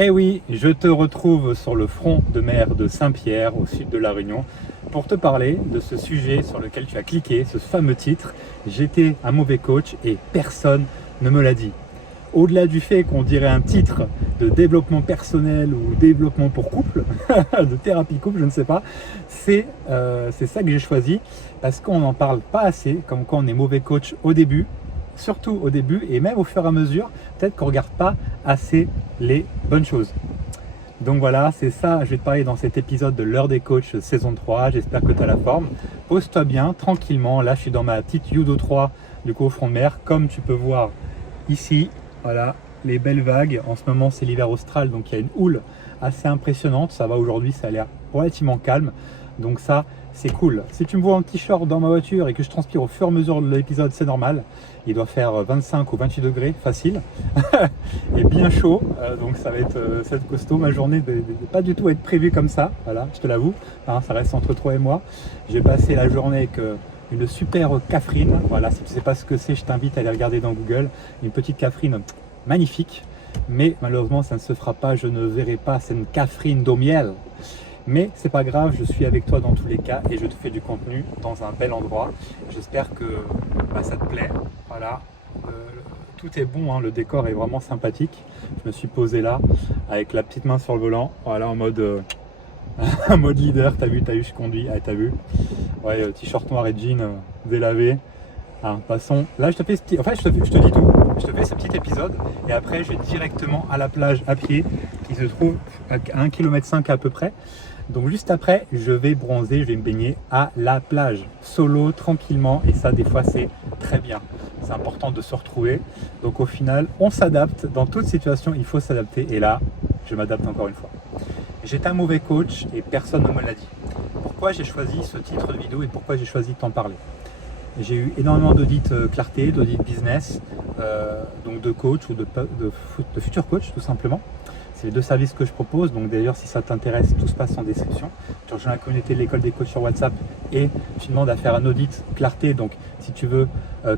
Eh oui, je te retrouve sur le front de mer de Saint-Pierre, au sud de La Réunion, pour te parler de ce sujet sur lequel tu as cliqué, ce fameux titre « J'étais un mauvais coach et personne ne me l'a dit ». Au-delà du fait qu'on dirait un titre de développement personnel ou développement pour couple, de thérapie couple, je ne sais pas, c'est ça que j'ai choisi parce qu'on n'en parle pas assez, comme quand on est mauvais coach au début, surtout au début et même au fur et à mesure, peut-être qu'on ne regarde pas assez les bonnes choses. Donc voilà, c'est ça, je vais te parler dans cet épisode de l'heure des coachs saison 3, j'espère que tu as la forme. Pose-toi bien, tranquillement, là je suis dans ma petite Yudo 3 du coup au front de mer, comme tu peux voir ici, voilà, les belles vagues. En ce moment c'est l'hiver austral, donc il y a une houle assez impressionnante, ça va aujourd'hui, ça a l'air relativement calme, donc ça c'est cool. Si tu me vois en t-shirt dans ma voiture et que je transpire au fur et à mesure de l'épisode, c'est normal. Il doit faire 25 ou 28 degrés, facile, et bien chaud, donc ça va être costaud. Ma journée ne pas du tout être prévue comme ça, voilà, je te l'avoue, hein, ça reste entre toi et moi. J'ai passé la journée avec une super cafrine, voilà, si tu ne sais pas ce que c'est, je t'invite à aller regarder dans Google, une petite cafrine magnifique, mais malheureusement ça ne se fera pas, je ne verrai pas, c'est une cafrine d'eau miel. Mais c'est pas grave, je suis avec toi dans tous les cas et je te fais du contenu dans un bel endroit. J'espère que ça te plaît. Voilà, tout est bon, hein, le décor est vraiment sympathique. Je me suis posé là avec la petite main sur le volant, voilà, en mode, en mode leader. T'as vu, je conduis, ah, t'as vu. Ouais, t-shirt noir et jean délavé. Ah, passons. Là, je te fais ce petit... En fait, je te dis tout. Je te fais ce petit épisode et après, je vais directement à la plage à pied qui se trouve à 1,5 km à peu près. Donc juste après, je vais bronzer, je vais me baigner à la plage, solo, tranquillement, et ça des fois c'est très bien. C'est important de se retrouver. Donc au final, on s'adapte, dans toute situation, il faut s'adapter, et là, je m'adapte encore une fois. J'étais un mauvais coach et personne ne me l'a dit. Pourquoi j'ai choisi ce titre de vidéo et pourquoi j'ai choisi de t'en parler? J'ai eu énormément d'audits clarté, d'audits business, donc de coach ou de futur coach tout simplement. C'est les deux services que je propose, donc d'ailleurs si ça t'intéresse, tout se passe en description. Tu rejoins la communauté de l'école des coachs sur WhatsApp et tu demandes à faire un audit clarté, donc si tu veux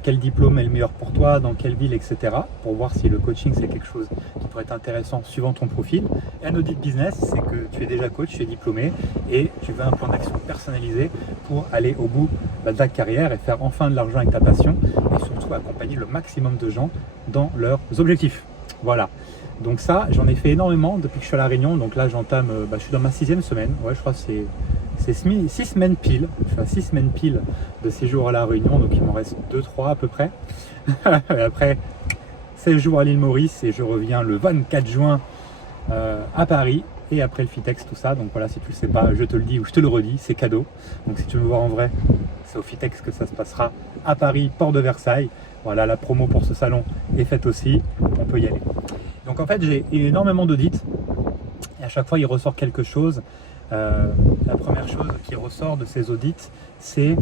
quel diplôme est le meilleur pour toi, dans quelle ville, etc. pour voir si le coaching c'est quelque chose qui pourrait être intéressant suivant ton profil. Et un audit business, c'est que tu es déjà coach, tu es diplômé et tu veux un plan d'action personnalisé pour aller au bout de ta carrière et faire enfin de l'argent avec ta passion et surtout accompagner le maximum de gens dans leurs objectifs. Voilà. Donc ça, j'en ai fait énormément depuis que je suis à La Réunion. Donc là, j'entame, je suis dans ma 6e semaine. Ouais, je crois que c'est 6 semaines pile. Je suis à 6 semaines pile de séjour à La Réunion. Donc il m'en reste 2-3 à peu près. Et après, 16 jours à l'île Maurice et je reviens le 24 juin à Paris. Et après le Fitex, tout ça. Donc voilà, si tu le sais pas, je te le dis ou je te le redis, c'est cadeau. Donc si tu veux me voir en vrai, c'est au Fitex que ça se passera à Paris, port de Versailles. Voilà, la promo pour ce salon est faite aussi. On peut y aller. Donc en fait, j'ai eu énormément d'audits et à chaque fois, il ressort quelque chose. La première chose qui ressort de ces audits, c'est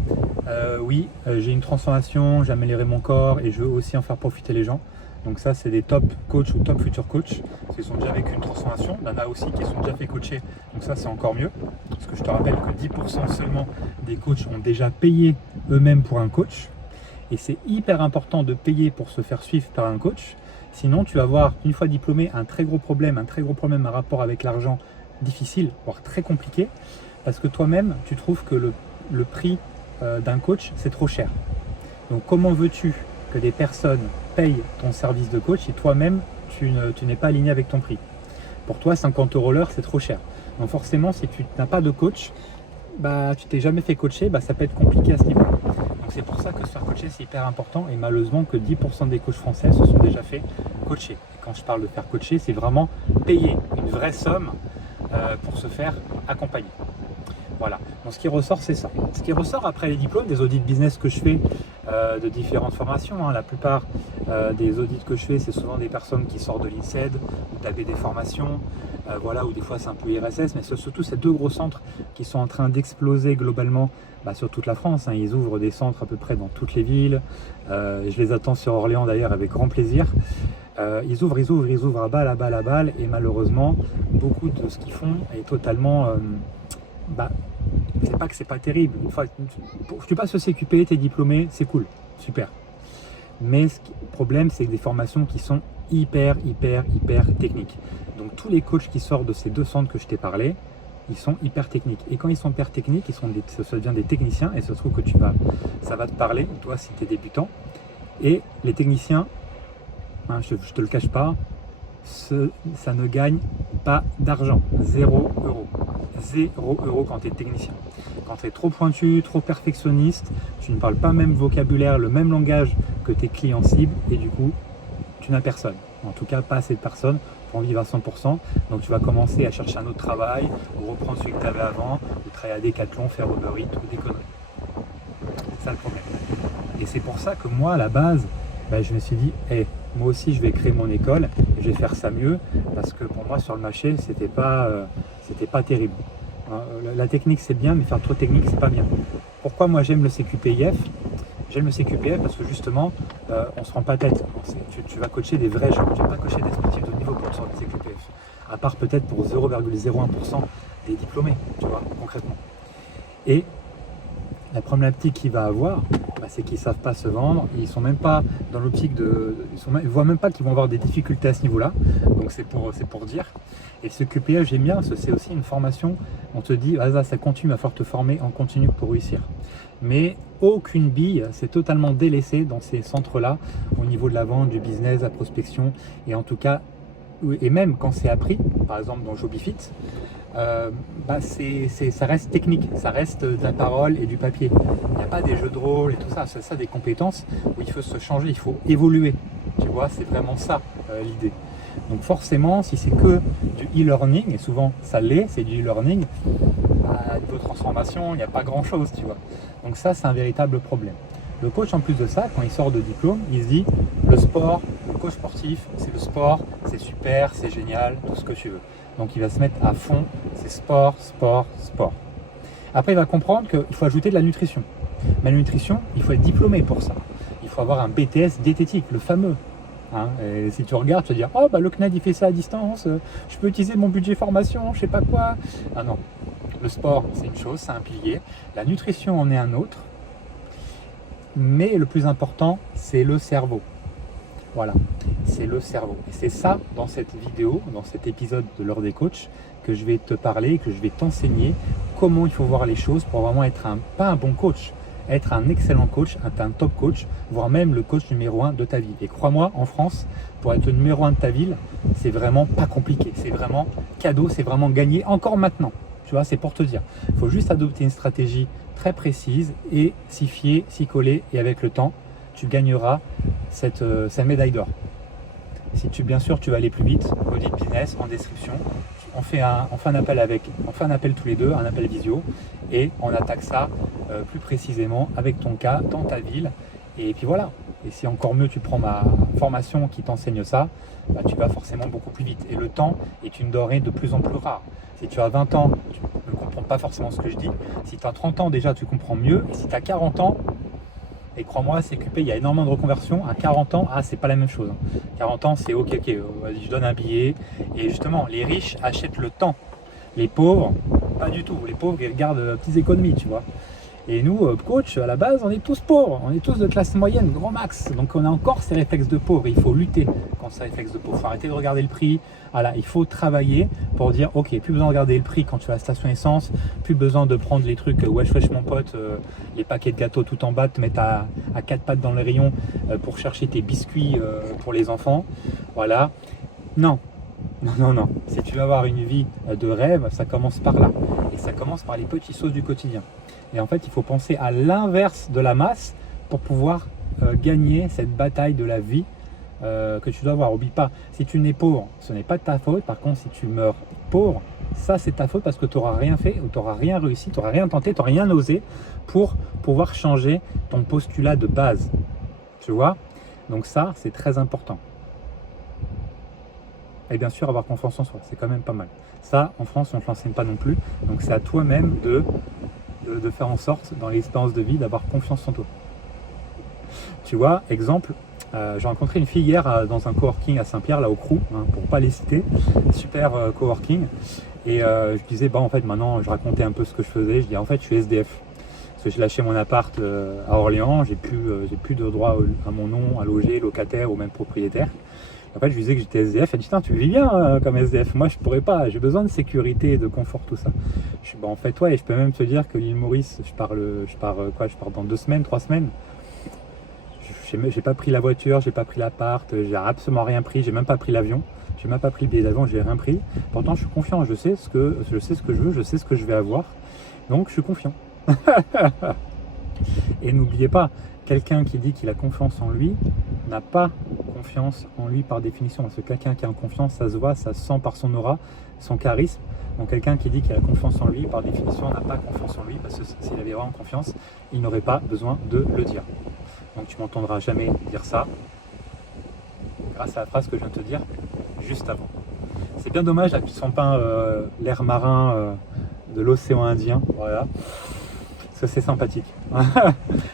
oui, j'ai une transformation, j'ai amélioré mon corps et je veux aussi en faire profiter les gens. Donc ça, c'est des top coachs ou top futurs coachs qui sont déjà vécu une transformation. Il y en a aussi qui sont déjà fait coacher, donc ça, c'est encore mieux. Parce que je te rappelle que 10% seulement des coachs ont déjà payé eux-mêmes pour un coach. Et c'est hyper important de payer pour se faire suivre par un coach. Sinon, tu vas avoir, une fois diplômé, un très gros problème à rapport avec l'argent difficile, voire très compliqué, parce que toi-même, tu trouves que le prix d'un coach, c'est trop cher. Donc, comment veux-tu que des personnes payent ton service de coach si toi-même, tu n'es pas aligné avec ton prix? Pour toi, 50 € l'heure, c'est trop cher. Donc, forcément, si tu n'as pas de coach, tu t'es jamais fait coacher, ça peut être compliqué à ce niveau. Donc c'est pour ça que se faire coacher c'est hyper important et malheureusement que 10% des coachs français se sont déjà fait coacher. Et quand je parle de faire coacher, c'est vraiment payer une vraie somme pour se faire accompagner. Voilà, donc ce qui ressort c'est ça. Ce qui ressort après les diplômes, des audits business que je fais de différentes formations, hein. La plupart des audits que je fais, c'est souvent des personnes qui sortent de l'INSEAD, ou taper des formations, voilà, ou des fois c'est un peu IRSS, mais c'est surtout ces deux gros centres qui sont en train d'exploser globalement sur toute la France, hein. Ils ouvrent des centres à peu près dans toutes les villes, je les attends sur Orléans d'ailleurs avec grand plaisir. Ils ouvrent à balle, et malheureusement, beaucoup de ce qu'ils font est totalement... c'est pas que c'est pas terrible. Une fois tu passes le CQP, tu es diplômé, c'est cool, super. Mais le problème, c'est que des formations qui sont hyper techniques. Donc tous les coachs qui sortent de ces 2 centres que je t'ai parlé, ils sont hyper techniques. Et quand ils sont hyper techniques, ça devient des techniciens et ça se trouve que ça va te parler, toi si tu es débutant. Et les techniciens, hein, je ne te le cache pas, ça ne gagne pas d'argent. 0 euros. 0 euros quand tu es technicien. Quand tu es trop pointu, trop perfectionniste, tu ne parles pas le même vocabulaire, le même langage que tes clients cibles et du coup, tu n'as personne. En tout cas, pas assez de personnes pour en vivre à 100%. Donc tu vas commencer à chercher un autre travail, ou reprendre celui que tu avais avant, ou travailler à Decathlon, faire Uber Eats ou des conneries. C'est ça le problème. Et c'est pour ça que moi, à la base, je me suis dit, moi aussi, je vais créer mon école et je vais faire ça mieux, parce que pour moi, sur le marché, c'était pas terrible. La technique, c'est bien, mais faire trop technique, c'est pas bien. Pourquoi moi, j'aime le CQPIF? J'aime le CQPF parce que justement, on ne se rend pas tête. Tu vas coacher des vrais gens. Tu ne vas pas coacher des sportifs de niveau pour sortir du CQPF. À part peut-être pour 0,01% des diplômés, tu vois, concrètement. Et la problématique qu'il va avoir, c'est qu'ils ne savent pas se vendre. Ils ne sont même pas dans l'optique ils ne voient même pas qu'ils vont avoir des difficultés à ce niveau-là. Donc c'est pour dire. Et ce QPF, j'aime bien, parce que c'est aussi une formation. On te dit, ça continue, il va falloir te former en continu pour réussir. Mais aucune bille, c'est totalement délaissé dans ces centres-là, au niveau de la vente, du business, la prospection, et en tout cas, et même quand c'est appris, par exemple dans Jobifit, ça reste technique, ça reste de la parole et du papier. Il n'y a pas des jeux de rôle et tout ça, c'est ça des compétences où il faut se changer, il faut évoluer. Tu vois, c'est vraiment ça l'idée. Donc forcément, si c'est que du e-learning, et souvent ça l'est, c'est du e-learning, à niveau transformation, il n'y a pas grand-chose, tu vois. Donc ça, c'est un véritable problème. Le coach, en plus de ça, quand il sort de diplôme, il se dit, le sport, le coach sportif, c'est le sport, c'est super, c'est génial, tout ce que tu veux. Donc il va se mettre à fond, c'est sport, sport, sport. Après, il va comprendre qu'il faut ajouter de la nutrition. Mais la nutrition, il faut être diplômé pour ça. Il faut avoir un BTS diététique, le fameux. Et si tu regardes, tu vas dire, le CNED il fait ça à distance, je peux utiliser mon budget formation, je sais pas quoi. Ah non, le sport c'est une chose, c'est un pilier, la nutrition en est un autre, mais le plus important c'est le cerveau. Voilà, c'est le cerveau. Et c'est ça, dans cette vidéo, dans cet épisode de l'heure des coachs, que je vais te parler, que je vais t'enseigner comment il faut voir les choses pour vraiment être pas un bon coach, être un excellent coach, un top coach, voire même le coach numéro 1 de ta ville. Et crois-moi, en France, pour être le numéro 1 de ta ville, c'est vraiment pas compliqué. C'est vraiment cadeau, c'est vraiment gagné encore maintenant. Tu vois, c'est pour te dire. Il faut juste adopter une stratégie très précise et s'y fier, s'y coller. Et avec le temps, tu gagneras cette médaille d'or. Si bien sûr, tu vas aller plus vite, Audit Business, en description. On fait un appel tous les deux, un appel visio, et on attaque ça plus précisément avec ton cas dans ta ville. Et puis voilà. Et si encore mieux tu prends ma formation qui t'enseigne ça, tu vas forcément beaucoup plus vite. Et le temps est une denrée de plus en plus rare. Si tu as 20 ans, tu ne comprends pas forcément ce que je dis. Si tu as 30 ans déjà, tu comprends mieux. Et si tu as 40 ans, et crois-moi, CQP, il y a énormément de reconversions. À 40 ans, c'est pas la même chose. 40 ans, c'est ok, vas-y, je donne un billet. Et justement, les riches achètent le temps. Les pauvres, pas du tout. Les pauvres, ils regardent petites économies, tu vois. Et nous, coach, à la base, on est tous pauvres. On est tous de classe moyenne, gros max. Donc, on a encore ces réflexes de pauvres. Il faut lutter contre ces réflexes de pauvres. Il faut arrêter de regarder le prix. Voilà, il faut travailler pour dire, ok, plus besoin de regarder le prix quand tu vas à la station essence. Plus besoin de prendre les trucs, wesh wesh mon pote, les paquets de gâteaux tout en bas, te mettre à 4 pattes dans le rayon pour chercher tes biscuits pour les enfants. Voilà. Non. Non. Si tu veux avoir une vie de rêve, ça commence par là. Et ça commence par les petits sauts du quotidien. Et en fait, il faut penser à l'inverse de la masse pour pouvoir gagner cette bataille de la vie que tu dois avoir. N'oublie pas, si tu n'es pauvre, ce n'est pas de ta faute. Par contre, si tu meurs pauvre, ça c'est ta faute parce que tu n'auras rien fait, ou tu n'auras rien réussi, tu n'auras rien tenté, tu n'auras rien osé pour pouvoir changer ton postulat de base. Tu vois? Donc ça, c'est très important. Et bien sûr, avoir confiance en soi, c'est quand même pas mal. Ça, en France, on ne te l'enseigne pas non plus. Donc c'est à toi-même de faire en sorte, dans l'expérience de vie, d'avoir confiance en toi. Tu vois, exemple, j'ai rencontré une fille hier dans un coworking à Saint-Pierre, là au Crou, pour pas les citer, super coworking. Et je disais, en fait, maintenant, je racontais un peu ce que je faisais. Je dis, en fait, je suis SDF. Parce que j'ai lâché mon appart à Orléans, j'ai plus de droit à mon nom, à loger, locataire ou même propriétaire. Après, je lui disais que j'étais SDF. Elle dit, tu vis bien comme SDF. Moi, je pourrais pas. J'ai besoin de sécurité, de confort, tout ça. Je suis, en fait, ouais, et je peux même te dire que l'île Maurice, je pars dans 2 semaines, 3 semaines. J'ai pas pris la voiture, j'ai pas pris l'appart, j'ai absolument rien pris, j'ai même pas pris l'avion. J'ai même pas pris le billet d'avion, j'ai rien pris. Pourtant, je suis confiant, je sais ce que je veux, je sais ce que je vais avoir. Donc, je suis confiant. Et n'oubliez pas, quelqu'un qui dit qu'il a confiance en lui n'a pas confiance en lui par définition. Parce que quelqu'un qui a confiance, ça se voit, ça se sent par son aura, son charisme. Donc quelqu'un qui dit qu'il a confiance en lui, par définition, n'a pas confiance en lui, parce que s'il avait vraiment confiance, il n'aurait pas besoin de le dire. Donc tu m'entendras jamais dire ça, grâce à la phrase que je viens de te dire juste avant. C'est bien dommage, là, tu sens pas l'air marin de l'océan Indien, voilà. Parce que c'est sympathique.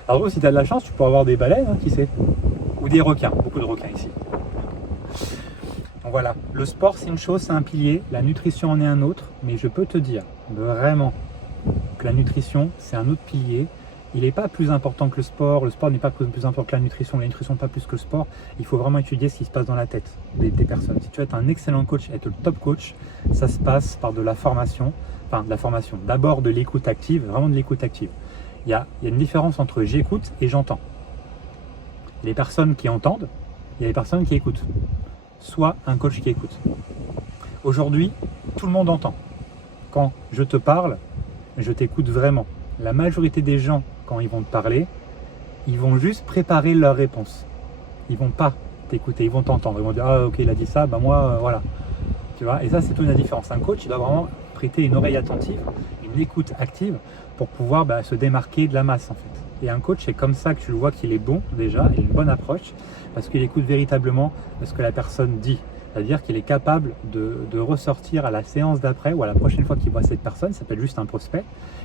Alors si tu as de la chance, tu peux avoir des baleines, hein, qui sait. Ou des requins, beaucoup de requins ici. Donc voilà, le sport c'est une chose, c'est un pilier, la nutrition en est un autre, mais je peux te dire vraiment que la nutrition c'est un autre pilier. Il n'est pas plus important que le sport n'est pas plus important que la nutrition pas plus que le sport. Il faut vraiment étudier ce qui se passe dans la tête des personnes. Si tu veux être un excellent coach, être le top coach, ça se passe par de la formation, d'abord de l'écoute active, vraiment de l'écoute active. Il y a une différence entre j'écoute et j'entends. Les personnes qui entendent, il y a les personnes qui écoutent. Soit un coach qui écoute. Aujourd'hui, tout le monde entend. Quand je te parle, je t'écoute vraiment. La majorité des gens, quand ils vont te parler, ils vont juste préparer leur réponse. Ils vont pas t'écouter, ils vont t'entendre. Ils vont dire, ah ok, il a dit ça, bah moi, voilà. Tu vois, et ça, c'est toute la différence. Un coach, il doit vraiment prêter une oreille attentive, une écoute active pour pouvoir se démarquer de la masse, en fait. Et un coach, c'est comme ça que tu le vois qu'il est bon, déjà, et une bonne approche, parce qu'il écoute véritablement ce que la personne dit. C'est-à-dire qu'il est capable de ressortir à la séance d'après ou à la prochaine fois qu'il voit cette personne, ça s'appelle juste un prospect,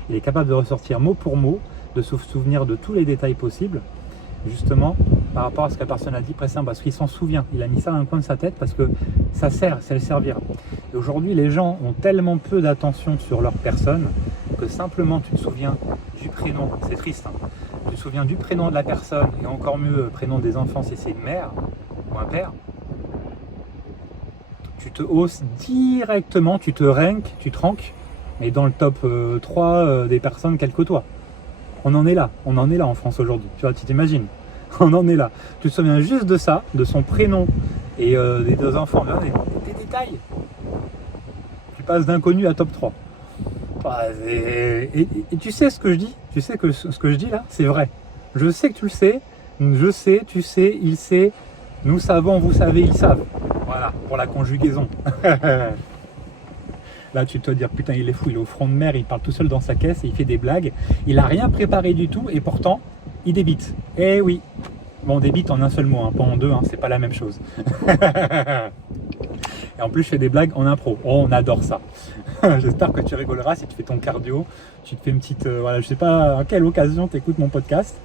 il est capable de ressortir mot pour mot, de se souvenir de tous les détails possibles, justement par rapport à ce que la personne a dit précédemment, parce qu'il s'en souvient, il a mis ça dans un coin de sa tête parce que ça le servira. Et aujourd'hui, les gens ont tellement peu d'attention sur leur personne que simplement tu te souviens du prénom, c'est triste, hein, tu te souviens du prénom de la personne, et encore mieux, prénom des enfants si c'est une mère ou un père, tu te hausses directement, tu te ranques, mais dans le top 3 des personnes qu'elle côtoie. On en est là en France aujourd'hui, tu vois, tu t'imagines, on en est là. Tu te souviens juste de ça, de son prénom et des 2 enfants, des détails. Tu passes d'inconnu à top 3. Et tu sais ce que je dis, tu sais que ce que je dis là, c'est vrai. Je sais que tu le sais, je sais, tu sais, il sait, nous savons, vous savez, ils savent. Voilà, pour la conjugaison. Là, tu te dis, putain, il est fou, il est au front de mer, il parle tout seul dans sa caisse et il fait des blagues. Il n'a rien préparé du tout et pourtant, il débite. Eh oui. Bon, on débite en un seul mot, hein, pas en 2, hein, c'est pas la même chose. Et en plus, je fais des blagues en impro. Oh, on adore ça. J'espère que tu rigoleras si tu fais ton cardio. Tu te fais une petite... voilà, je sais pas à quelle occasion tu écoutes mon podcast.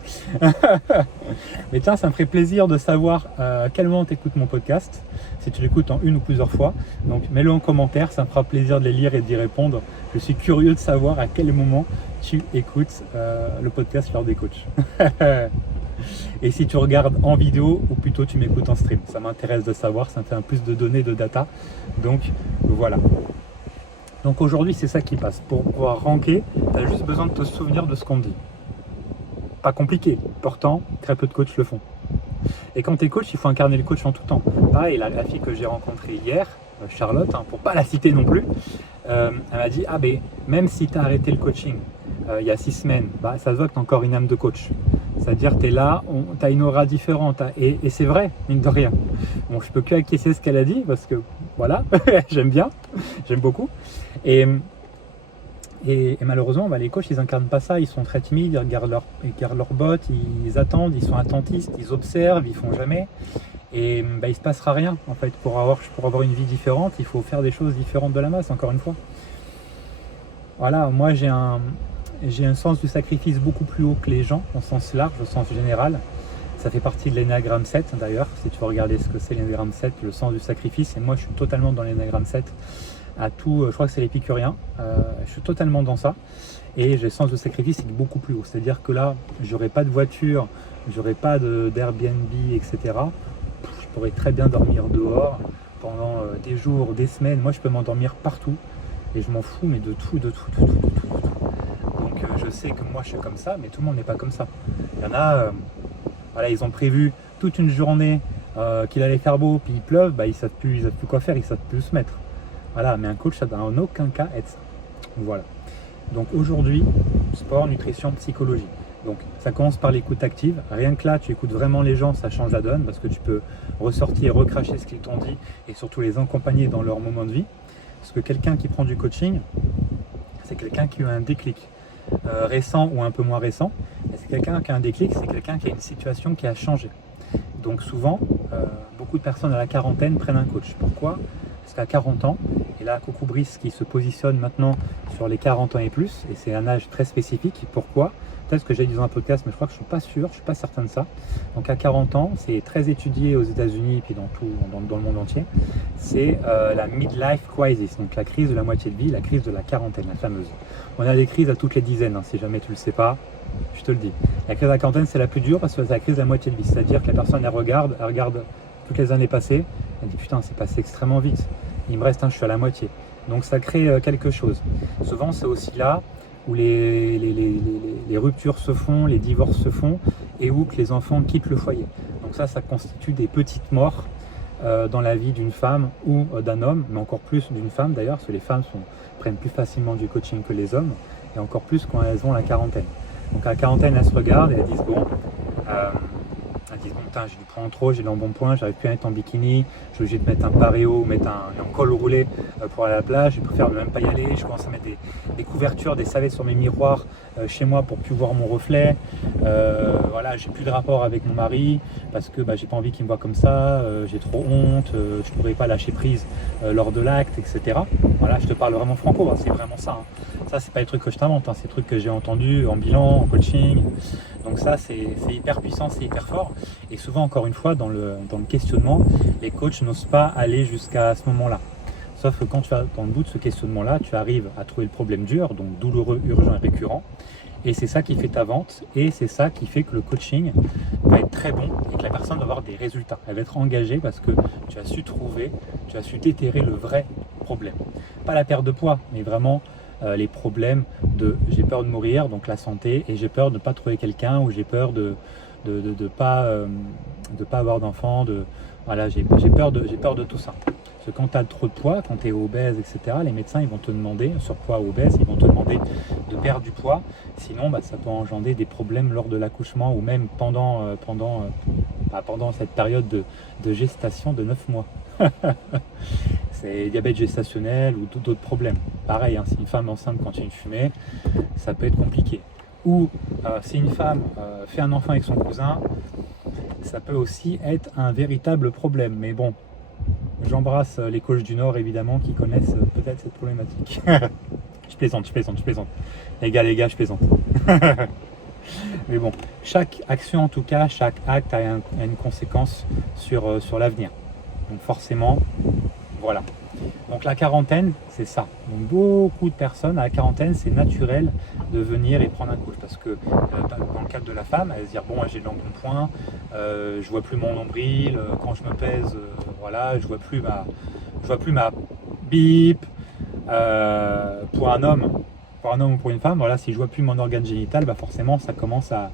Mais tiens, ça me ferait plaisir de savoir à quel moment tu écoutes mon podcast. Si tu l'écoutes en une ou plusieurs fois. Donc, mets-le en commentaire. Ça me fera plaisir de les lire et d'y répondre. Je suis curieux de savoir à quel moment tu écoutes le podcast lors des coachs. Et si tu regardes en vidéo ou plutôt tu m'écoutes en stream, ça m'intéresse de savoir, ça me fait un plus de données, de data. Donc voilà. Donc aujourd'hui c'est ça qui passe. Pour pouvoir ranker, tu as juste besoin de te souvenir de ce qu'on dit. Pas compliqué, pourtant très peu de coachs le font. Et quand tu es coach, il faut incarner le coach en tout temps. Pareil, la fille que j'ai rencontrée hier, Charlotte, hein, pour pas la citer non plus, elle m'a dit, ah ben même si tu as arrêté le coaching il y a 6 semaines, ça se voit que tu as encore une âme de coach. C'est-à-dire que tu es là, tu as une aura différente. Et c'est vrai, mine de rien. Bon, je peux que acquiescer ce qu'elle a dit, parce que voilà, j'aime bien, j'aime beaucoup. Et malheureusement, les coachs, ils incarnent pas ça. Ils sont très timides, ils regardent leurs bottes, ils attendent, ils sont attentistes, ils observent, ils font jamais. Et il se passera rien, en fait. Pour avoir une vie différente, il faut faire des choses différentes de la masse, encore une fois. Voilà, moi j'ai un sens du sacrifice beaucoup plus haut que les gens, au sens large, au sens général. Ça fait partie de l'énéagramme 7 d'ailleurs, si tu veux regarder ce que c'est l'énéagramme 7, le sens du sacrifice. Et moi je suis totalement dans l'énéagramme 7 à tout, je crois que c'est l'épicurien, je suis totalement dans ça. Et j'ai le sens du sacrifice qui est beaucoup plus haut. C'est-à-dire que là, j'aurais pas de voiture, j'aurais pas d'Airbnb, etc. pourrais très bien dormir dehors pendant des jours, des semaines. Moi, je peux m'endormir partout et je m'en fous, mais de tout, de tout, de tout, de tout, de tout. Donc, je sais que moi, je suis comme ça, mais tout le monde n'est pas comme ça. Il y en a, voilà, ils ont prévu toute une journée qu'il allait faire beau, puis il pleuve, bah, ils ne savent plus quoi faire, ils ne savent plus où se mettre. Voilà, mais un coach, ça ne doit en aucun cas être ça. Voilà. Donc aujourd'hui, sport, nutrition, psychologie. Donc ça commence par l'écoute active. Rien que là, tu écoutes vraiment les gens, ça change la donne parce que tu peux ressortir, recracher ce qu'ils t'ont dit et surtout les accompagner dans leur moment de vie. Parce que quelqu'un qui prend du coaching, c'est quelqu'un qui a eu un déclic. Récent ou un peu moins récent. Et c'est quelqu'un qui a un déclic, c'est quelqu'un qui a une situation qui a changé. Donc souvent, beaucoup de personnes à la quarantaine prennent un coach. Pourquoi ? Parce qu'à 40 ans, et là coucou Brice qui se positionne maintenant sur les 40 ans et plus, et c'est un âge très spécifique. Pourquoi ? Peut-être que j'ai dit dans un podcast, mais je crois que je ne suis pas sûr, je ne suis pas certain de ça. Donc à 40 ans, c'est très étudié aux États-Unis et puis dans le monde entier. C'est la midlife crisis, donc la crise de la moitié de vie, la crise de la quarantaine, la fameuse. On a des crises à toutes les dizaines, hein, si jamais tu ne le sais pas, je te le dis. La crise de la quarantaine, c'est la plus dure parce que c'est la crise de la moitié de vie, c'est-à-dire que la personne elle regarde toutes les années passées, elle dit putain, c'est passé extrêmement vite, il me reste je suis à la moitié. Donc ça crée quelque chose. Souvent, c'est aussi là où les ruptures se font, les divorces se font et où que les enfants quittent le foyer. Donc ça constitue des petites morts dans la vie d'une femme ou d'un homme, mais encore plus d'une femme d'ailleurs, parce que les femmes prennent plus facilement du coaching que les hommes, et encore plus quand elles ont la quarantaine. Donc à la quarantaine, elles se regardent et elles disent bon, putain, j'ai dû prendre trop, j'ai l'embonpoint, j'arrive plus à être en bikini, je suis obligé de mettre un paréo, mettre un col roulé pour aller à la plage, je préfère ne même pas y aller, je commence à mettre des couvertures, des savets sur mes miroirs chez moi pour plus voir mon reflet, voilà, j'ai plus de rapport avec mon mari parce que j'ai pas envie qu'il me voit comme ça, j'ai trop honte, je pourrais pas lâcher prise lors de l'acte, etc. Voilà, je te parle vraiment franco, hein, c'est vraiment ça. Hein. Ça, c'est pas des trucs que je t'invente, hein, c'est des trucs que j'ai entendus en bilan, en coaching. Donc ça, c'est hyper puissant, c'est hyper fort. Et souvent, encore une fois, dans le questionnement, les coachs n'osent pas aller jusqu'à ce moment-là. Sauf que quand tu vas dans le bout de ce questionnement-là, tu arrives à trouver le problème dur, donc douloureux, urgent et récurrent. Et c'est ça qui fait ta vente, et c'est ça qui fait que le coaching va être très bon et que la personne va avoir des résultats. Elle va être engagée parce que tu as su trouver, tu as su déterrer le vrai problème. Pas la perte de poids, mais vraiment les problèmes de j'ai peur de mourir, donc la santé, et j'ai peur de ne pas trouver quelqu'un, ou j'ai peur de pas avoir d'enfant, voilà, j'ai peur de tout ça. Parce que quand tu as trop de poids, quand tu es obèse, etc., les médecins ils vont te demander, surpoids ou obèse, ils vont te demander de perdre du poids, sinon ça peut engendrer des problèmes lors de l'accouchement ou même pendant cette période de gestation de 9 mois. C'est diabète gestationnel ou d'autres problèmes. Pareil, hein, si une femme enceinte continue de fumer, ça peut être compliqué. Ou si une femme fait un enfant avec son cousin, ça peut aussi être un véritable problème. Mais bon, j'embrasse les coachs du Nord évidemment qui connaissent peut-être cette problématique. Je plaisante. Les gars, je plaisante. Mais bon, chaque action en tout cas, chaque acte a une conséquence sur l'avenir. Donc forcément, voilà. Donc la quarantaine, c'est ça. Donc beaucoup de personnes à la quarantaine, c'est naturel de venir et prendre un coach parce que dans le cadre de la femme, elle va se dire bon, j'ai l'embonpoint, je vois plus mon nombril, quand je me pèse, voilà, je vois plus ma bip. Pour un homme ou pour une femme, voilà, si je vois plus mon organe génital, forcément ça commence à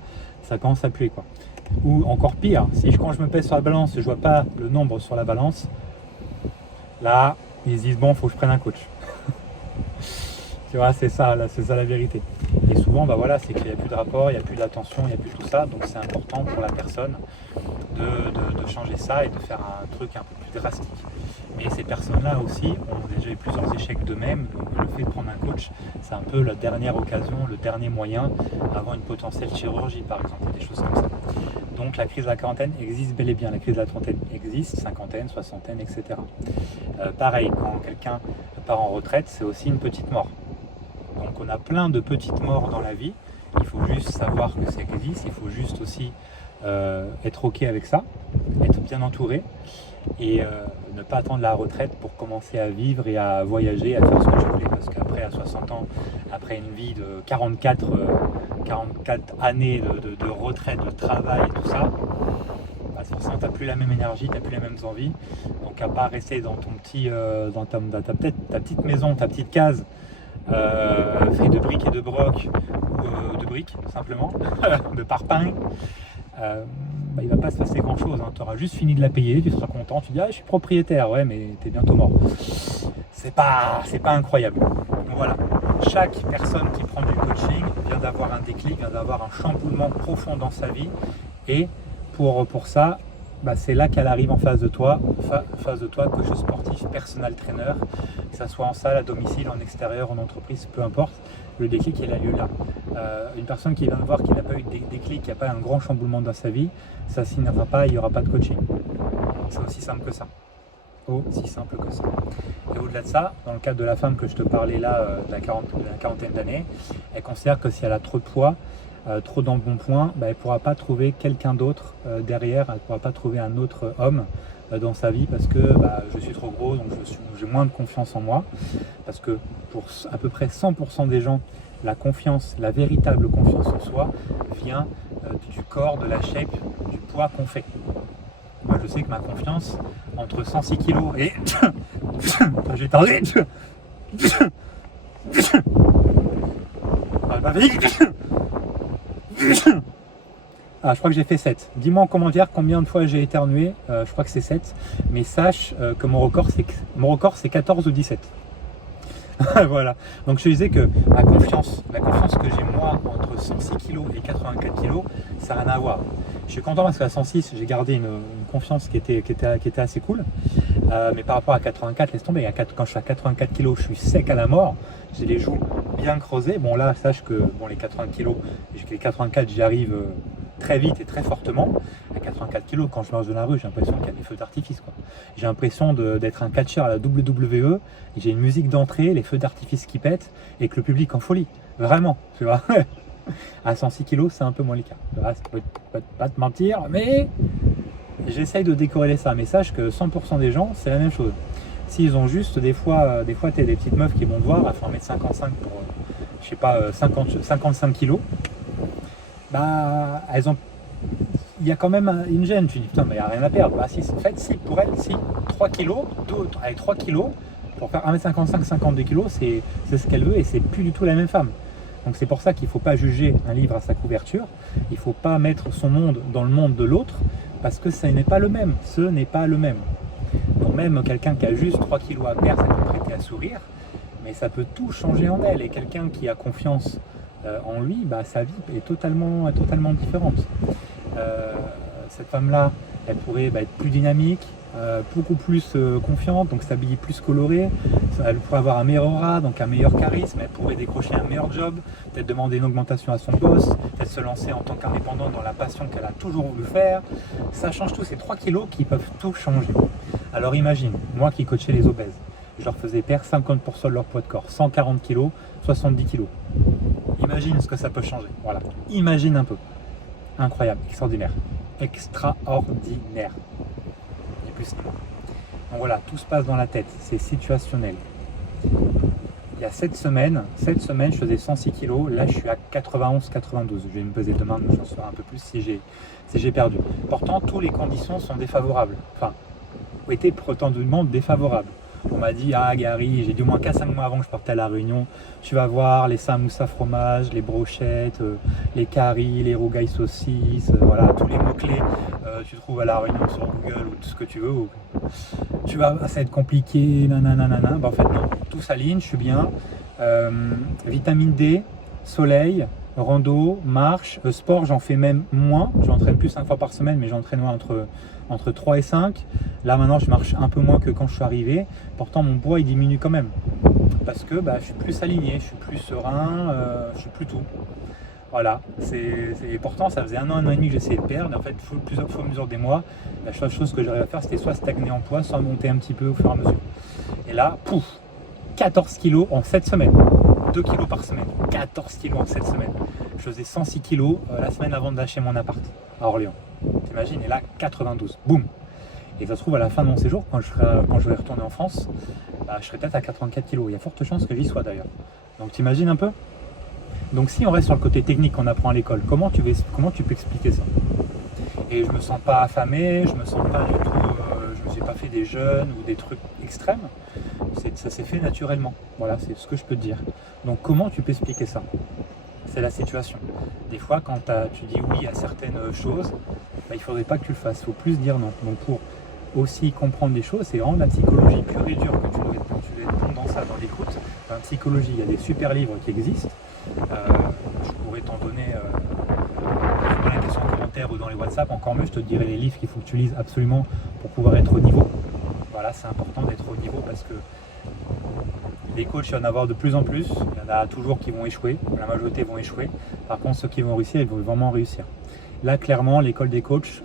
puer quoi. Ou encore pire, si quand je me pèse sur la balance, je vois pas le nombre sur la balance, là ils se disent bon, faut que je prenne un coach. Tu vois, c'est ça la vérité. Et souvent, voilà, c'est qu'il n'y a plus de rapport, il n'y a plus d'attention, il n'y a plus tout ça. Donc c'est important pour la personne de changer ça et de faire un truc un peu plus drastique. Mais ces personnes-là aussi ont déjà eu plusieurs échecs d'eux-mêmes. Donc le fait de prendre un coach, c'est un peu la dernière occasion, le dernier moyen avant une potentielle chirurgie, par exemple, des choses comme ça. Donc la crise de la quarantaine existe bel et bien. La crise de la trentaine existe, cinquantaine, soixantaine, etc. Pareil, quand quelqu'un part en retraite, c'est aussi une petite mort. Donc on a plein de petites morts dans la vie, il faut juste savoir que ça existe, il faut juste aussi être ok avec ça, être bien entouré et ne pas attendre la retraite pour commencer à vivre et à voyager, à faire ce que tu voulais. Parce qu'après à 60 ans, après une vie de 44 années de retraite, de travail et tout ça, forcément tu n'as plus la même énergie, tu n'as plus les mêmes envies. Donc à part rester dans ton petit, dans ta petite maison, ta petite case, fait de briques et de broc, ou de briques simplement, de parpaing, il va pas se passer grand chose, hein. Tu auras juste fini de la payer, tu seras content, tu dis ah je suis propriétaire, ouais mais t'es bientôt mort. C'est pas incroyable. Donc voilà, chaque personne qui prend du coaching vient d'avoir un déclic, vient d'avoir un chamboulement profond dans sa vie, et pour ça, c'est là qu'elle arrive en face de toi, coach sportif, personal trainer, que ce soit en salle, à domicile, en extérieur, en entreprise, peu importe, le déclic il a lieu là. Une personne qui vient de voir qu'il n'a pas eu de déclic, qui n'a pas un grand chamboulement dans sa vie, ça signera pas, il n'y aura pas de coaching. C'est aussi simple que ça. Aussi simple que ça. Et au-delà de ça, dans le cadre de la femme que je te parlais là, de la quarantaine d'années, elle considère que si elle a trop de poids, trop d'embonpoint, elle ne pourra pas trouver quelqu'un d'autre derrière, elle ne pourra pas trouver un autre homme dans sa vie parce que je suis trop gros, donc j'ai moins de confiance en moi. Parce que pour à peu près 100% des gens, la confiance, la véritable confiance en soi vient du corps, de la shape, du poids qu'on fait. Moi je sais que ma confiance entre 106 kg et j'ai tardé je crois que j'ai fait 7. Dis-moi en commentaire combien de fois j'ai éternué. Je crois que c'est 7. Mais sache que mon record c'est 14 ou 17. Voilà. Donc je te disais que la confiance que j'ai moi entre 106 kg et 84 kg, ça n'a rien à voir. Je suis content parce qu'à 106, j'ai gardé une confiance qui était assez cool. Mais par rapport à 84, laisse tomber. Quand je suis à 84 kg, je suis sec à la mort. J'ai les joues bien creusées. Bon là, sache que les 80 kg, les 84, j'y arrive très vite et très fortement. À 84 kg, quand je marche dans la rue, j'ai l'impression qu'il y a des feux d'artifice. J'ai l'impression d'être un catcheur à la WWE. J'ai une musique d'entrée, les feux d'artifice qui pètent et que le public en folie. Vraiment, tu vois. À 106 kg, c'est un peu moins le cas. Je peux pas te mentir, mais j'essaye de décorréler ça. Mais sache que 100% des gens, c'est la même chose. S'ils ont juste des fois t'es des petites meufs qui vont te voir, à 1m55 pour, je sais pas, 55 kg, il y a quand même une gêne. Tu dis putain, mais il n'y a rien à perdre. En fait, si, pour elle, si, 3 kg, avec 3 kg, pour faire 1m55, 52 kg, c'est ce qu'elle veut et c'est plus du tout la même femme. Donc c'est pour ça qu'il ne faut pas juger un livre à sa couverture, il ne faut pas mettre son monde dans le monde de l'autre, parce que ce n'est pas le même, Donc même quelqu'un qui a juste 3 kilos à perdre, ça peut prêter à sourire, mais ça peut tout changer en elle. Et quelqu'un qui a confiance en lui, sa vie est totalement différente. Cette femme-là, elle pourrait être plus dynamique, beaucoup plus confiante, donc s'habiller plus colorée, elle pourrait avoir un meilleur aura, donc un meilleur charisme, elle pourrait décrocher un meilleur job, peut-être demander une augmentation à son boss, peut-être se lancer en tant qu'indépendante dans la passion qu'elle a toujours voulu faire. Ça change tout, ces 3 kilos qui peuvent tout changer. Alors imagine, moi qui coachais les obèses, je leur faisais perdre 50% de leur poids de corps, 140 kilos, 70 kilos. Imagine ce que ça peut changer, voilà, imagine un peu. Incroyable, extraordinaire. Donc voilà, tout se passe dans la tête, c'est situationnel. Il y a 7 semaines, je faisais 106 kg, là je suis à 91-92. Je vais me peser demain, donc j'en saurai un peu plus si j'ai perdu. Pourtant, toutes les conditions sont défavorables, étaient prétendument défavorables. On m'a dit, ah Gary, j'ai dit au moins 4-5 mois avant que je partais à La Réunion, tu vas voir les samoussas fromage, les brochettes, les caries, les rougailles saucisses, voilà, tous les mots-clés tu trouves à La Réunion sur Google ou tout ce que tu veux. Ça va être compliqué, nanana. En fait non, tout s'aligne, je suis bien. Vitamine D, soleil, rando, marche, sport, j'en fais même moins. Je m'entraîne plus 5 fois par semaine, mais j'entraîne moins entre 3 et 5. Là maintenant je marche un peu moins que quand je suis arrivé. Pourtant mon poids il diminue quand même. Parce que je suis plus aligné, je suis plus serein, je suis plus tout. Voilà, pourtant ça faisait un an et demi que j'essayais de perdre. En fait, au fur et à mesure des mois, la seule chose que j'arrivais à faire, c'était soit stagner en poids, soit monter un petit peu au fur et à mesure. Et là, 14 kilos en 7 semaines. 2 kilos par semaine. 14 kilos en 7 semaines. Je faisais 106 kilos la semaine avant de lâcher mon appart à Orléans. T'imagines? Et là, 92. Boum! Et ça se trouve, à la fin de mon séjour, quand je vais retourner en France, je serai peut-être à 84 kilos. Il y a forte chance que j'y sois d'ailleurs. Donc t'imagines un peu? Donc si on reste sur le côté technique qu'on apprend à l'école, comment tu peux expliquer ça? et je me sens pas affamé, je me sens pas du tout, je me suis pas fait des jeûnes ou des trucs extrêmes. Ça s'est fait naturellement. Voilà, c'est ce que je peux te dire. Donc comment tu peux expliquer ça? C'est la situation. Des fois, quand tu dis oui à certaines choses, il ne faudrait pas que tu le fasses. Il faut plus dire non. Donc pour aussi comprendre les choses, c'est vraiment la psychologie pure et dure que tu dois être bon dans ça, dans l'écoute. Dans la psychologie, il y a des super livres qui existent. Je pourrais t'en donner dans la question en commentaire ou dans les WhatsApp. Encore mieux, je te dirai les livres qu'il faut que tu lises absolument pour pouvoir être au niveau. Voilà, c'est important d'être au niveau parce que les coachs, il y en a avoir de plus en plus. Il y en a toujours qui vont échouer. La majorité vont échouer. Par contre, ceux qui vont réussir, ils vont vraiment réussir. Là, clairement, l'école des coachs,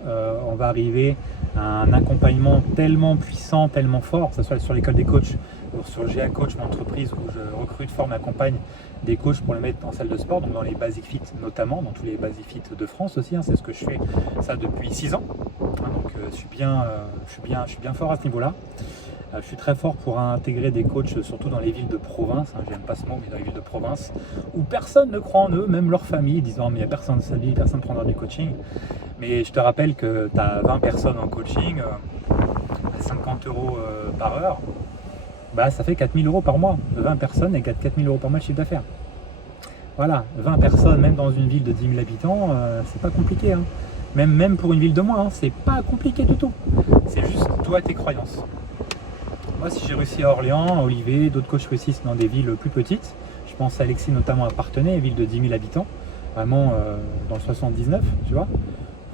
on va arriver à un accompagnement tellement puissant, tellement fort, que ce soit sur l'école des coachs ou sur GA Coach, mon entreprise où je recrute, forme, accompagne des coachs pour les mettre en salle de sport, donc dans les Basic Fit notamment, dans tous les Basic Fit de France aussi. C'est ce que je fais ça depuis 6 ans. Donc je suis bien fort à ce niveau-là. Je suis très fort pour intégrer des coachs, surtout dans les villes de province, j'aime pas ce mot, mais dans les villes de province, où personne ne croit en eux, même leur famille, disant mais il n'y a personne de sa vie, personne ne prendra du coaching. Mais je te rappelle que tu as 20 personnes en coaching, à 50 € par heure, bah, ça fait 4 000 € par mois. 20 personnes égale 4 000 € par mois de chiffre d'affaires. Voilà, 20 personnes, même dans une ville de 10 000 habitants, c'est pas compliqué. Hein. Même pour une ville de moins, c'est pas compliqué du tout. C'est juste toi et tes croyances. Moi, si j'ai réussi à Orléans, à Olivet, d'autres coachs réussissent dans des villes plus petites. Je pense à Alexis notamment à Parthenay, ville de 10 000 habitants, vraiment dans le 79, tu vois,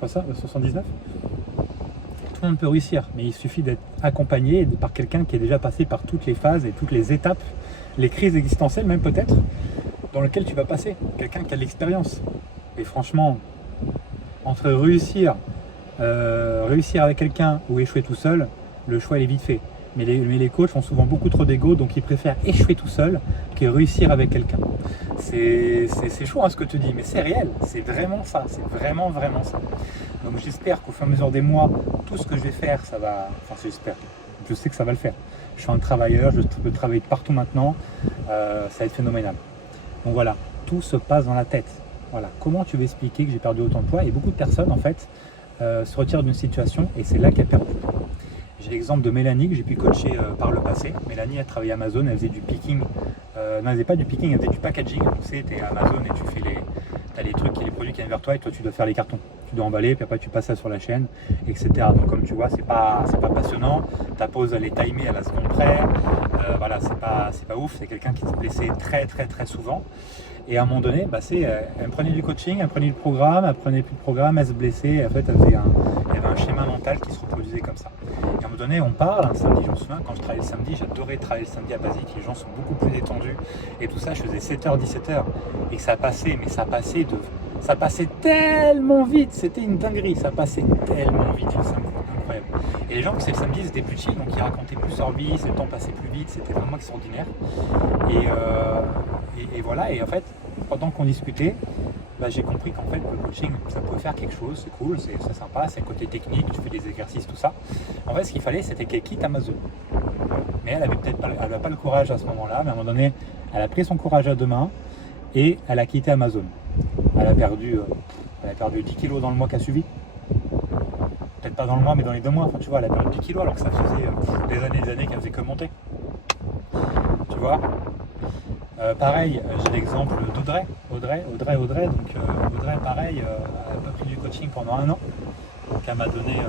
c'est ça, le 79. Tout le monde peut réussir, mais il suffit d'être accompagné par quelqu'un qui est déjà passé par toutes les phases et toutes les étapes, les crises existentielles même peut-être, dans lesquelles tu vas passer. Quelqu'un qui a de l'expérience. Et franchement, entre réussir avec quelqu'un ou échouer tout seul, le choix il est vite fait. Mais les coachs ont souvent beaucoup trop d'ego, donc ils préfèrent échouer tout seul que réussir avec quelqu'un. C'est chaud ce que tu dis, mais c'est réel, c'est vraiment ça, c'est vraiment ça. Donc j'espère qu'au fur et à mesure des mois, tout ce que je vais faire, ça va... Enfin j'espère, je sais que ça va le faire. Je suis un travailleur, je peux travailler de partout maintenant, ça va être phénoménal. Donc voilà, tout se passe dans la tête. Voilà, comment tu veux expliquer que j'ai perdu autant de poids? Et beaucoup de personnes en fait se retirent d'une situation et c'est là qu'elles perdent du poids. J'ai l'exemple de Mélanie que j'ai pu coacher par le passé. Mélanie a travaillé à Amazon, elle faisait du picking. Non, elle faisait pas du picking, elle faisait du packaging. Tu sais, tu es à Amazon et tu fais t'as les trucs, les produits qui viennent vers toi et toi tu dois faire les cartons. Tu dois emballer, puis après tu passes ça sur la chaîne, etc. Donc comme tu vois, c'est pas passionnant. Ta pause elle est timée à la seconde près. Voilà, c'est pas ouf. C'est quelqu'un qui se blessait très souvent. Et à un moment donné, elle prenait du coaching, elle prenait du programme, elle prenait plus de programme, elle se blessait. Et en fait, il y avait un schéma mental qui se reproduisait comme ça. Et à un moment donné, on parle, un samedi, je me souviens, quand je travaillais le samedi, j'adorais travailler le samedi à Basique, les gens sont beaucoup plus détendus. Et tout ça, je faisais 7h, 17h. Et ça passait tellement vite, c'était une dinguerie, ça passait tellement vite le samedi, incroyable. Et les gens qui faisaient le samedi, ils étaient plus chill, donc ils racontaient plus leur vie, le temps passait plus vite, c'était vraiment extraordinaire. Et voilà, et en fait, pendant qu'on discutait, j'ai compris qu'en fait le coaching ça peut faire quelque chose, c'est cool, c'est sympa, c'est le côté technique, tu fais des exercices, tout ça. En fait ce qu'il fallait c'était qu'elle quitte Amazon. Mais elle avait pas le courage à ce moment-là, mais à un moment donné, elle a pris son courage à deux mains et elle a quitté Amazon. Elle a perdu 10 kilos dans le mois qui a suivi. Peut-être pas dans le mois mais dans les 2 mois, enfin, tu vois, elle a perdu 10 kilos alors que ça faisait des années qu'elle faisait que monter. Tu vois. Pareil, j'ai l'exemple d'Audrey. Audrey, pareil, elle n'a pas pris du coaching pendant 1 an. Donc elle m'a donné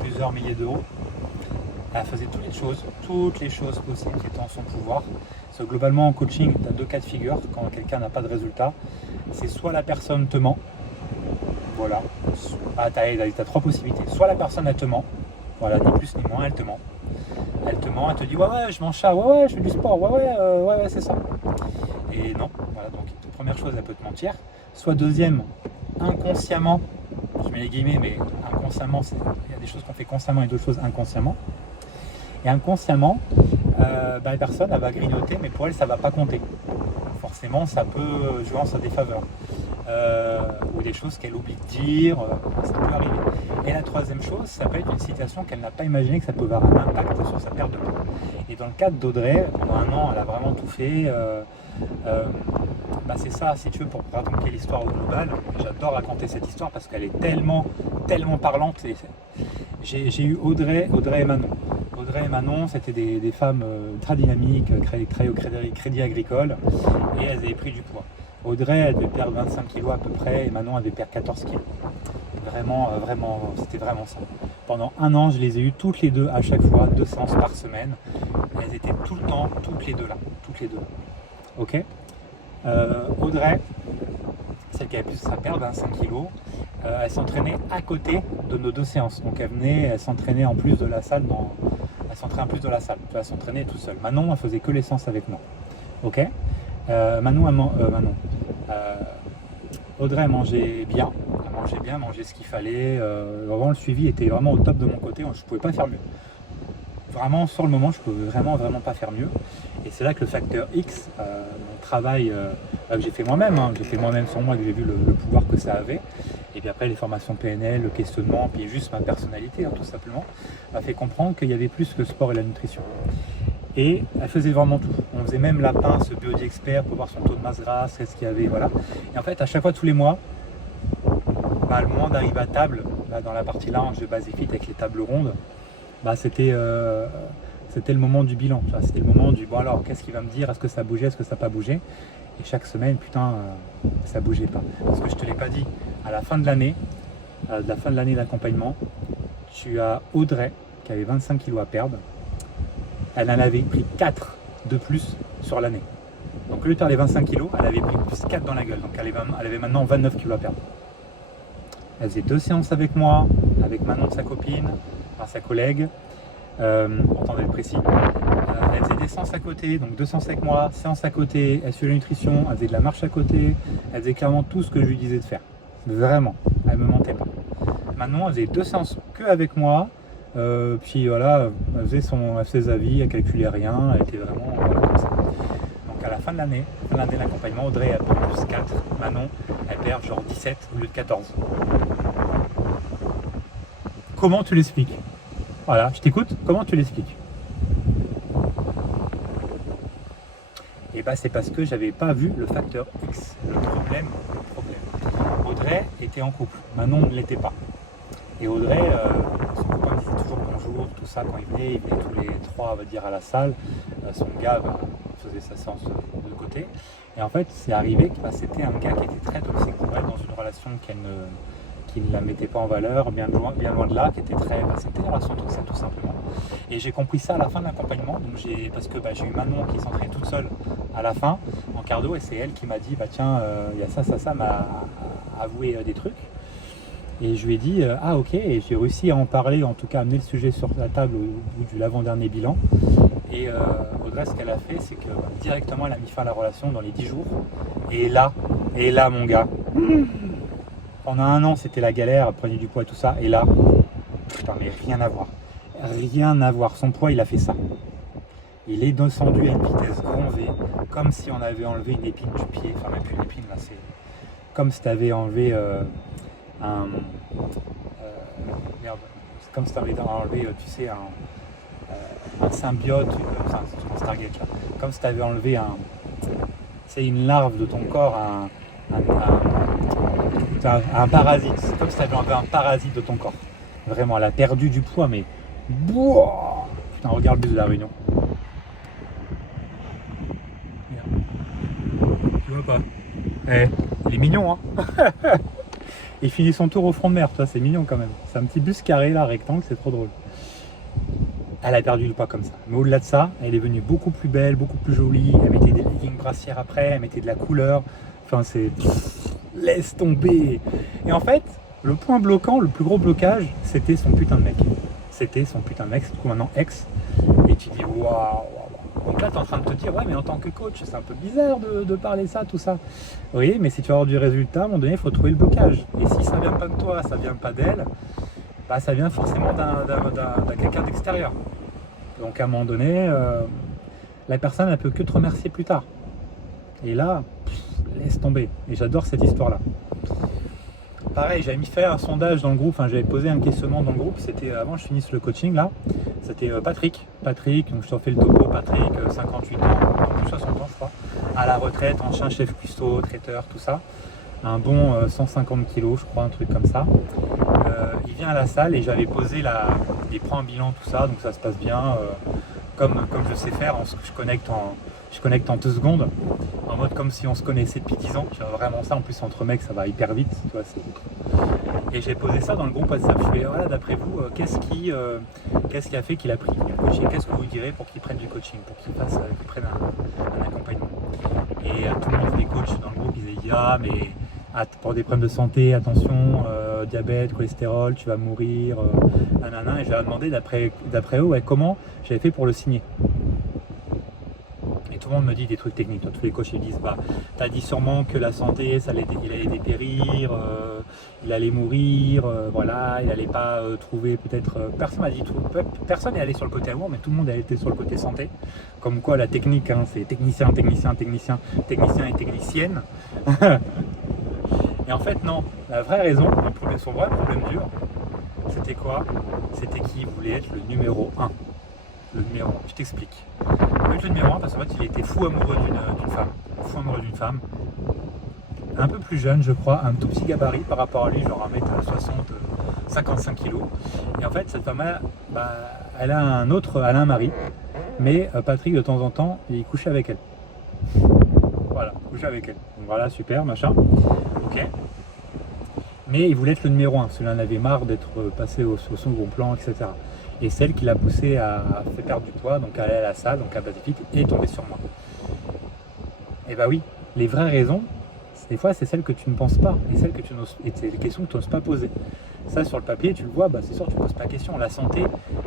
plusieurs milliers d'euros. Elle faisait toutes les choses possibles qui étaient en son pouvoir. Parce que globalement en coaching, tu as 2 cas de figure quand quelqu'un n'a pas de résultat. C'est soit la personne te ment, voilà. Tu as 3 possibilités. Soit la personne elle te ment, voilà, ni plus ni moins, elle te ment. Elle te dit ouais je mange ça, ouais je fais du sport, ouais c'est ça. Et non, voilà, donc première chose elle peut te mentir. Soit deuxième, inconsciemment, je mets les guillemets mais inconsciemment, il y a des choses qu'on fait consciemment et d'autres choses inconsciemment. Et inconsciemment, la personne elle va grignoter mais pour elle ça va pas compter. Forcément ça peut jouer en sa défaveur. Ou des choses qu'elle oublie de dire, ça peut arriver. Et la troisième chose, ça peut être une situation qu'elle n'a pas imaginé que ça peut avoir un impact sur sa perte de poids. Et dans le cadre d'Audrey, pendant 1 an, elle a vraiment tout fait. bah c'est ça, si tu veux, pour raconter l'histoire au global. J'adore raconter cette histoire parce qu'elle est tellement, tellement parlante. J'ai eu Audrey et Manon. Audrey et Manon, c'était des femmes très dynamiques, créées au crédit agricole, et elles avaient pris du poids. Audrey, elle devait perdre 25 kilos à peu près, et Manon, elle devait perdre 14 kilos. Vraiment, c'était vraiment ça. Pendant un an, je les ai eues toutes les deux, à chaque fois, 2 séances par semaine. Elles étaient tout le temps, toutes les deux là, toutes les deux. Ok. Audrey, celle qui avait plus à perdre, 25 kilos, elle s'entraînait à côté de nos 2 séances. Donc elle venait, elle s'entraînait en plus de la salle, elle s'entraînait en plus de la salle. Elle s'entraînait toute seule. Manon, elle faisait que les séances avec moi. Ok. Audrey, elle mangeait bien, elle mangeait ce qu'il fallait. Vraiment, le suivi était vraiment au top de mon côté. Je ne pouvais pas faire mieux. Vraiment, sur le moment, je ne pouvais vraiment pas faire mieux. Et c'est là que le facteur X, mon travail que j'ai fait moi-même, j'ai fait moi-même sur moi, que j'ai vu le pouvoir que ça avait. Et puis après, les formations PNL, le questionnement, puis juste ma personnalité, tout simplement, m'a fait comprendre qu'il y avait plus que le sport et la nutrition. Et elle faisait vraiment tout. On faisait même la pince Biodi Expert pour voir son taux de masse grasse, qu'est-ce qu'il y avait, voilà. Et en fait, à chaque fois, tous les mois, le moment d'arriver à table, là, dans la partie lounge de Basifit avec les tables rondes, c'était le moment du bilan. C'était le moment du bon alors, qu'est-ce qu'il va me dire, est-ce que ça bougeait, est-ce que ça n'a pas bougé. Et chaque semaine, putain, ça bougeait pas. Parce que je te l'ai pas dit, à la fin de l'année, d'accompagnement, tu as Audrey qui avait 25 kilos à perdre. Elle en avait pris 4 de plus sur l'année. Donc au lieu de faire les 25 kilos, elle avait pris plus 4 dans la gueule. Donc elle avait maintenant 29 kilos à perdre. Elle faisait 2 séances avec moi, avec Manon, sa copine, sa collègue, pour être précis. Elle faisait des séances à côté, donc 2 séances avec moi, séances à côté, elle suivait la nutrition, elle faisait de la marche à côté, elle faisait clairement tout ce que je lui disais de faire. Vraiment, elle me mentait pas. Manon, elle faisait 2 séances que avec moi, puis voilà, elle faisait ses avis, elle calculait rien, elle était vraiment comme ça. Donc à la fin de l'année d'accompagnement, Audrey elle perd plus 4, Manon elle perd genre 17 au lieu de 14. Comment tu l'expliques? Voilà, je t'écoute, comment tu l'expliques? Et c'est parce que j'avais pas vu le facteur X, le problème. Audrey était en couple, Manon ne l'était pas. Et Audrey, son copain disait toujours bonjour, tout ça, quand il venait tous les 3, on va dire, à la salle. Son gars faisait sa séance de côté. Et en fait, c'est arrivé que c'était un gars qui était très toxique pour elle, dans une relation qui ne la mettait pas en valeur, bien loin de là, qui était c'était une relation toxique tout simplement. Et j'ai compris ça à la fin de l'accompagnement, parce que j'ai eu Manon qui s'entraînait toute seule à la fin, en cardio, et c'est elle qui m'a dit, tiens, il y a ça m'a avoué des trucs. Et je lui ai dit, ah ok, et j'ai réussi à en parler, en tout cas amener le sujet sur la table au bout de l'avant-dernier bilan. Et Audrey, ce qu'elle a fait, c'est que directement elle a mis fin à la relation dans les 10 jours. Et là mon gars, pendant un an c'était la galère, elle prenait du poids et tout ça, et là, putain mais rien à voir, son poids il a fait ça. Il est descendu à une vitesse grand V, comme si on avait enlevé une épine du pied, enfin même plus une épine là, c'est comme si tu avais enlevé c'est comme si tu avais enlevé, tu sais, un symbiote, c'est Stargate là, comme si tu avais enlevé une larve de ton corps, un parasite, c'est comme si tu avais enlevé un parasite de ton corps. Vraiment, elle a perdu du poids, mais boah, putain, regarde le bus de la Réunion. Tu vois pas? Il est mignon, hein. Il finit son tour au front de mer, c'est mignon quand même. C'est un petit bus carré là, rectangle, c'est trop drôle. Elle a perdu le poids comme ça. Mais au-delà de ça, elle est venue beaucoup plus belle, beaucoup plus jolie. Elle mettait des leggings brassières après, elle mettait de la couleur. Enfin, laisse tomber. Et en fait, le point bloquant, le plus gros blocage, c'était son putain de mec. C'était son putain de mec, c'est du coup maintenant ex. Et tu dis, waouh. Donc là, tu es en train de te dire, ouais, mais en tant que coach, c'est un peu bizarre de parler ça, tout ça. Oui, mais si tu veux avoir du résultat, à un moment donné, il faut trouver le blocage. Et si ça vient pas de toi, ça vient pas d'elle, ça vient forcément d'un quelqu'un d'extérieur. Donc à un moment donné, la personne, elle peut que te remercier plus tard. Et là, laisse tomber. Et j'adore cette histoire-là. Pareil, j'avais mis faire un sondage dans le groupe, j'avais posé un questionnement dans le groupe, c'était avant que je finisse le coaching là, c'était Patrick, donc je te refais le topo, Patrick, 58 ans, plus 60 ans je crois, à la retraite, ancien chef cuistot, traiteur, tout ça. Un bon 150 kilos, je crois, un truc comme ça. Il vient à la salle et j'avais posé il prend un bilan, tout ça, donc ça se passe bien. Comme je sais faire, je connecte en 2 secondes, en mode comme si on se connaissait depuis 10 ans. Tu vois, vraiment ça, en plus entre mecs, ça va hyper vite. Tu vois, et j'ai posé ça dans le groupe WhatsApp. Je fais, voilà, d'après vous, qu'est-ce qui a fait qu'il a pris du coaching? Qu'est-ce que vous direz pour qu'il prenne du coaching, pour qu'il prenne un accompagnement? Et tout le monde, les coachs dans le groupe, ils disaient, ah, mais pour des problèmes de santé, attention, diabète, cholestérol, tu vas mourir, nanana. Et je leur ai demandé d'après eux, ouais, comment j'avais fait pour le signer. Et tout le monde me dit des trucs techniques. Tous les coachs ils disent, bah, t'as dit sûrement que la santé, il allait dépérir, il allait mourir, voilà, il allait pas trouver peut-être. Personne m'a dit tout. Personne n'est allé sur le côté amour, mais tout le monde a été sur le côté santé. Comme quoi la technique, hein, c'est technicien et technicienne. Et en fait, non. La vraie raison, son vrai problème dur, c'était quoi? C'était qu'il voulait être le numéro 1. Le numéro 1. Je t'explique. Il voulait être le numéro 1 parce qu'en fait, il était fou amoureux d'une femme. Fou amoureux d'une femme. Un peu plus jeune, je crois, un tout petit gabarit par rapport à lui, genre 1m60, 55 kg. Et en fait, cette femme-là, elle a un mari, mais Patrick, de temps en temps, il couchait avec elle. Voilà, couchait avec elle. Donc voilà, super, machin. Ok. Mais il voulait être le numéro 1, celui-là en avait marre d'être passé au second plan, etc. Et celle qui l'a poussé à faire perdre du poids, donc à aller à la salle, donc à Basic Fit, est tombée sur moi. Et bah oui, les vraies raisons, des fois c'est celles que tu ne penses pas, et c'est des questions que tu n'oses pas poser. Ça sur le papier, tu le vois, c'est sûr, tu ne poses pas la question. La santé,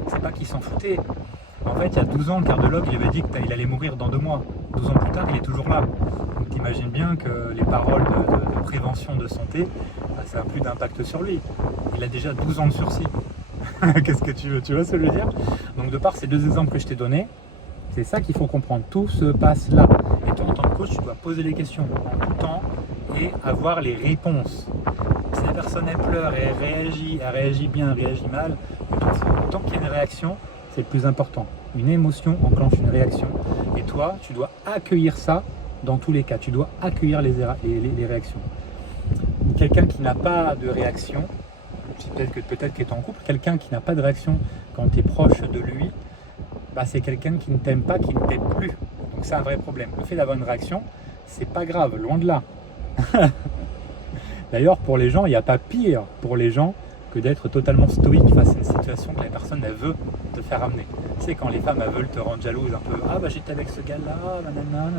c'est pas qu'il s'en foutait. En fait, il y a 12 ans, le cardiologue il avait dit qu'il allait mourir dans 2 mois. 12 ans plus tard, il est toujours là. Donc t'imagines bien que les paroles de prévention de santé, ça n'a plus d'impact sur lui. Il a déjà 12 ans de sursis. Qu'est-ce que tu veux? Tu vois ce que je veux dire? Donc de par ces 2 exemples que je t'ai donnés, c'est ça qu'il faut comprendre. Tout se passe là. Et toi, en tant que coach, tu dois poser les questions en tout temps et avoir les réponses. Si la personne elle pleure et elle réagit bien, elle réagit mal, tant qu'il y a une réaction, c'est le plus important. Une émotion enclenche une réaction. Et toi, tu dois accueillir ça dans tous les cas. Tu dois accueillir les réactions. Quelqu'un qui n'a pas de réaction, peut-être qu'il est en couple, quelqu'un qui n'a pas de réaction quand tu es proche de lui, c'est quelqu'un qui ne t'aime pas, qui ne t'aime plus. Donc c'est un vrai problème. Le fait d'avoir une réaction, c'est pas grave, loin de là. D'ailleurs, pour les gens, il n'y a pas pire pour les gens que d'être totalement stoïque face à une situation que la personne elle veut te faire amener. Tu sais, quand les femmes elles veulent te rendre jalouse un peu, j'étais avec ce gars-là, nanana.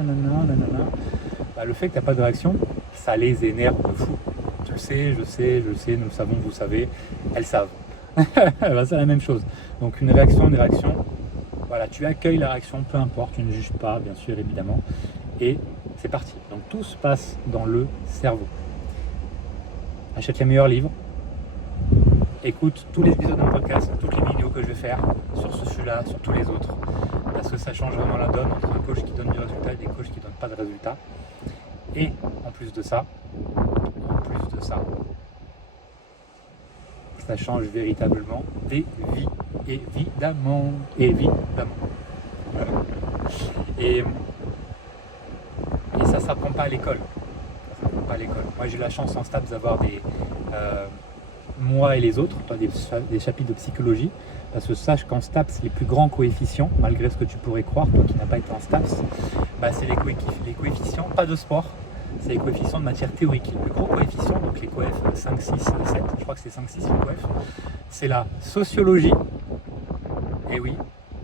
Le fait que tu n'as pas de réaction, ça les énerve de fou. Tu le sais, je sais, nous le savons, vous savez, elles savent. C'est la même chose. Donc une réaction, voilà, tu accueilles la réaction, peu importe, tu ne juges pas, bien sûr, évidemment, et c'est parti. Donc tout se passe dans le cerveau. Achète les meilleurs livres, écoute tous les épisodes de mon podcast, toutes les vidéos que je vais faire sur ce sujet-là, sur tous les autres, parce que ça change vraiment la donne entre un coach qui donne du résultat et des coachs qui ne donnent pas de résultat. Et en plus de ça, ça change véritablement des vies, évidemment. Et ça s'apprend pas à l'école. Moi j'ai eu la chance en STAPS d'avoir moi et les autres, des chapitres de psychologie, parce que sache qu'en STAPS, les plus grands coefficients, malgré ce que tu pourrais croire, toi qui n'as pas été en STAPS, c'est les coefficients, pas de sport, c'est les coefficients de matière théorique. Les plus gros coefficients, donc les coefs 5, 6, 7, je crois que c'est 5, 6 les coefs, c'est la sociologie, et oui,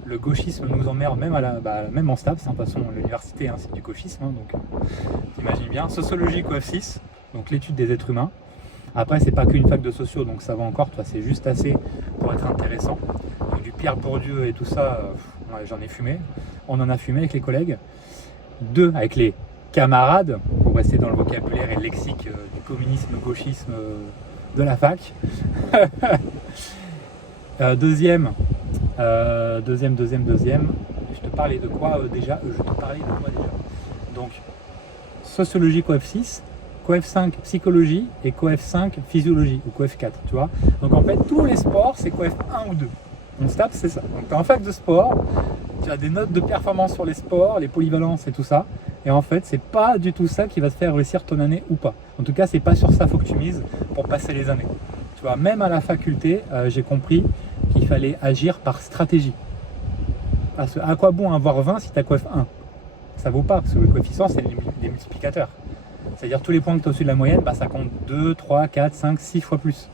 le gauchisme nous emmerde même en STAPS, de toute façon l'université c'est du gauchisme, donc t'imagines bien, sociologie coef 6, donc l'étude des êtres humains. Après c'est pas qu'une fac de sociaux, donc ça va encore, c'est juste assez pour être intéressant. Donc, du Pierre Bourdieu et tout ça, j'en ai fumé, on en a fumé avec les collègues. 2 avec les camarades, pour rester dans le vocabulaire et le lexique du communisme, gauchisme de la fac. Deuxième, je te parlais de quoi déjà Donc, sociologie coef 6, coef 5 psychologie et coef 5 physiologie, ou coef 4, tu vois. Donc en fait, tous les sports, c'est coef 1 ou 2. On se tape, c'est ça. Donc tu es en fac de sport, tu as des notes de performance sur les sports, les polyvalences et tout ça, Et en fait, c'est pas du tout ça qui va te faire réussir ton année ou pas. En tout cas, c'est pas sur ça qu'il faut que tu mises pour passer les années. Tu vois, même à la faculté, j'ai compris qu'il fallait agir par stratégie. Parce que à quoi bon avoir 20 si tu as coef 1? Ça vaut pas, parce que le coefficient, c'est des multiplicateurs. C'est-à-dire tous les points que tu as au-dessus de la moyenne, ça compte 2, 3, 4, 5, 6 fois plus.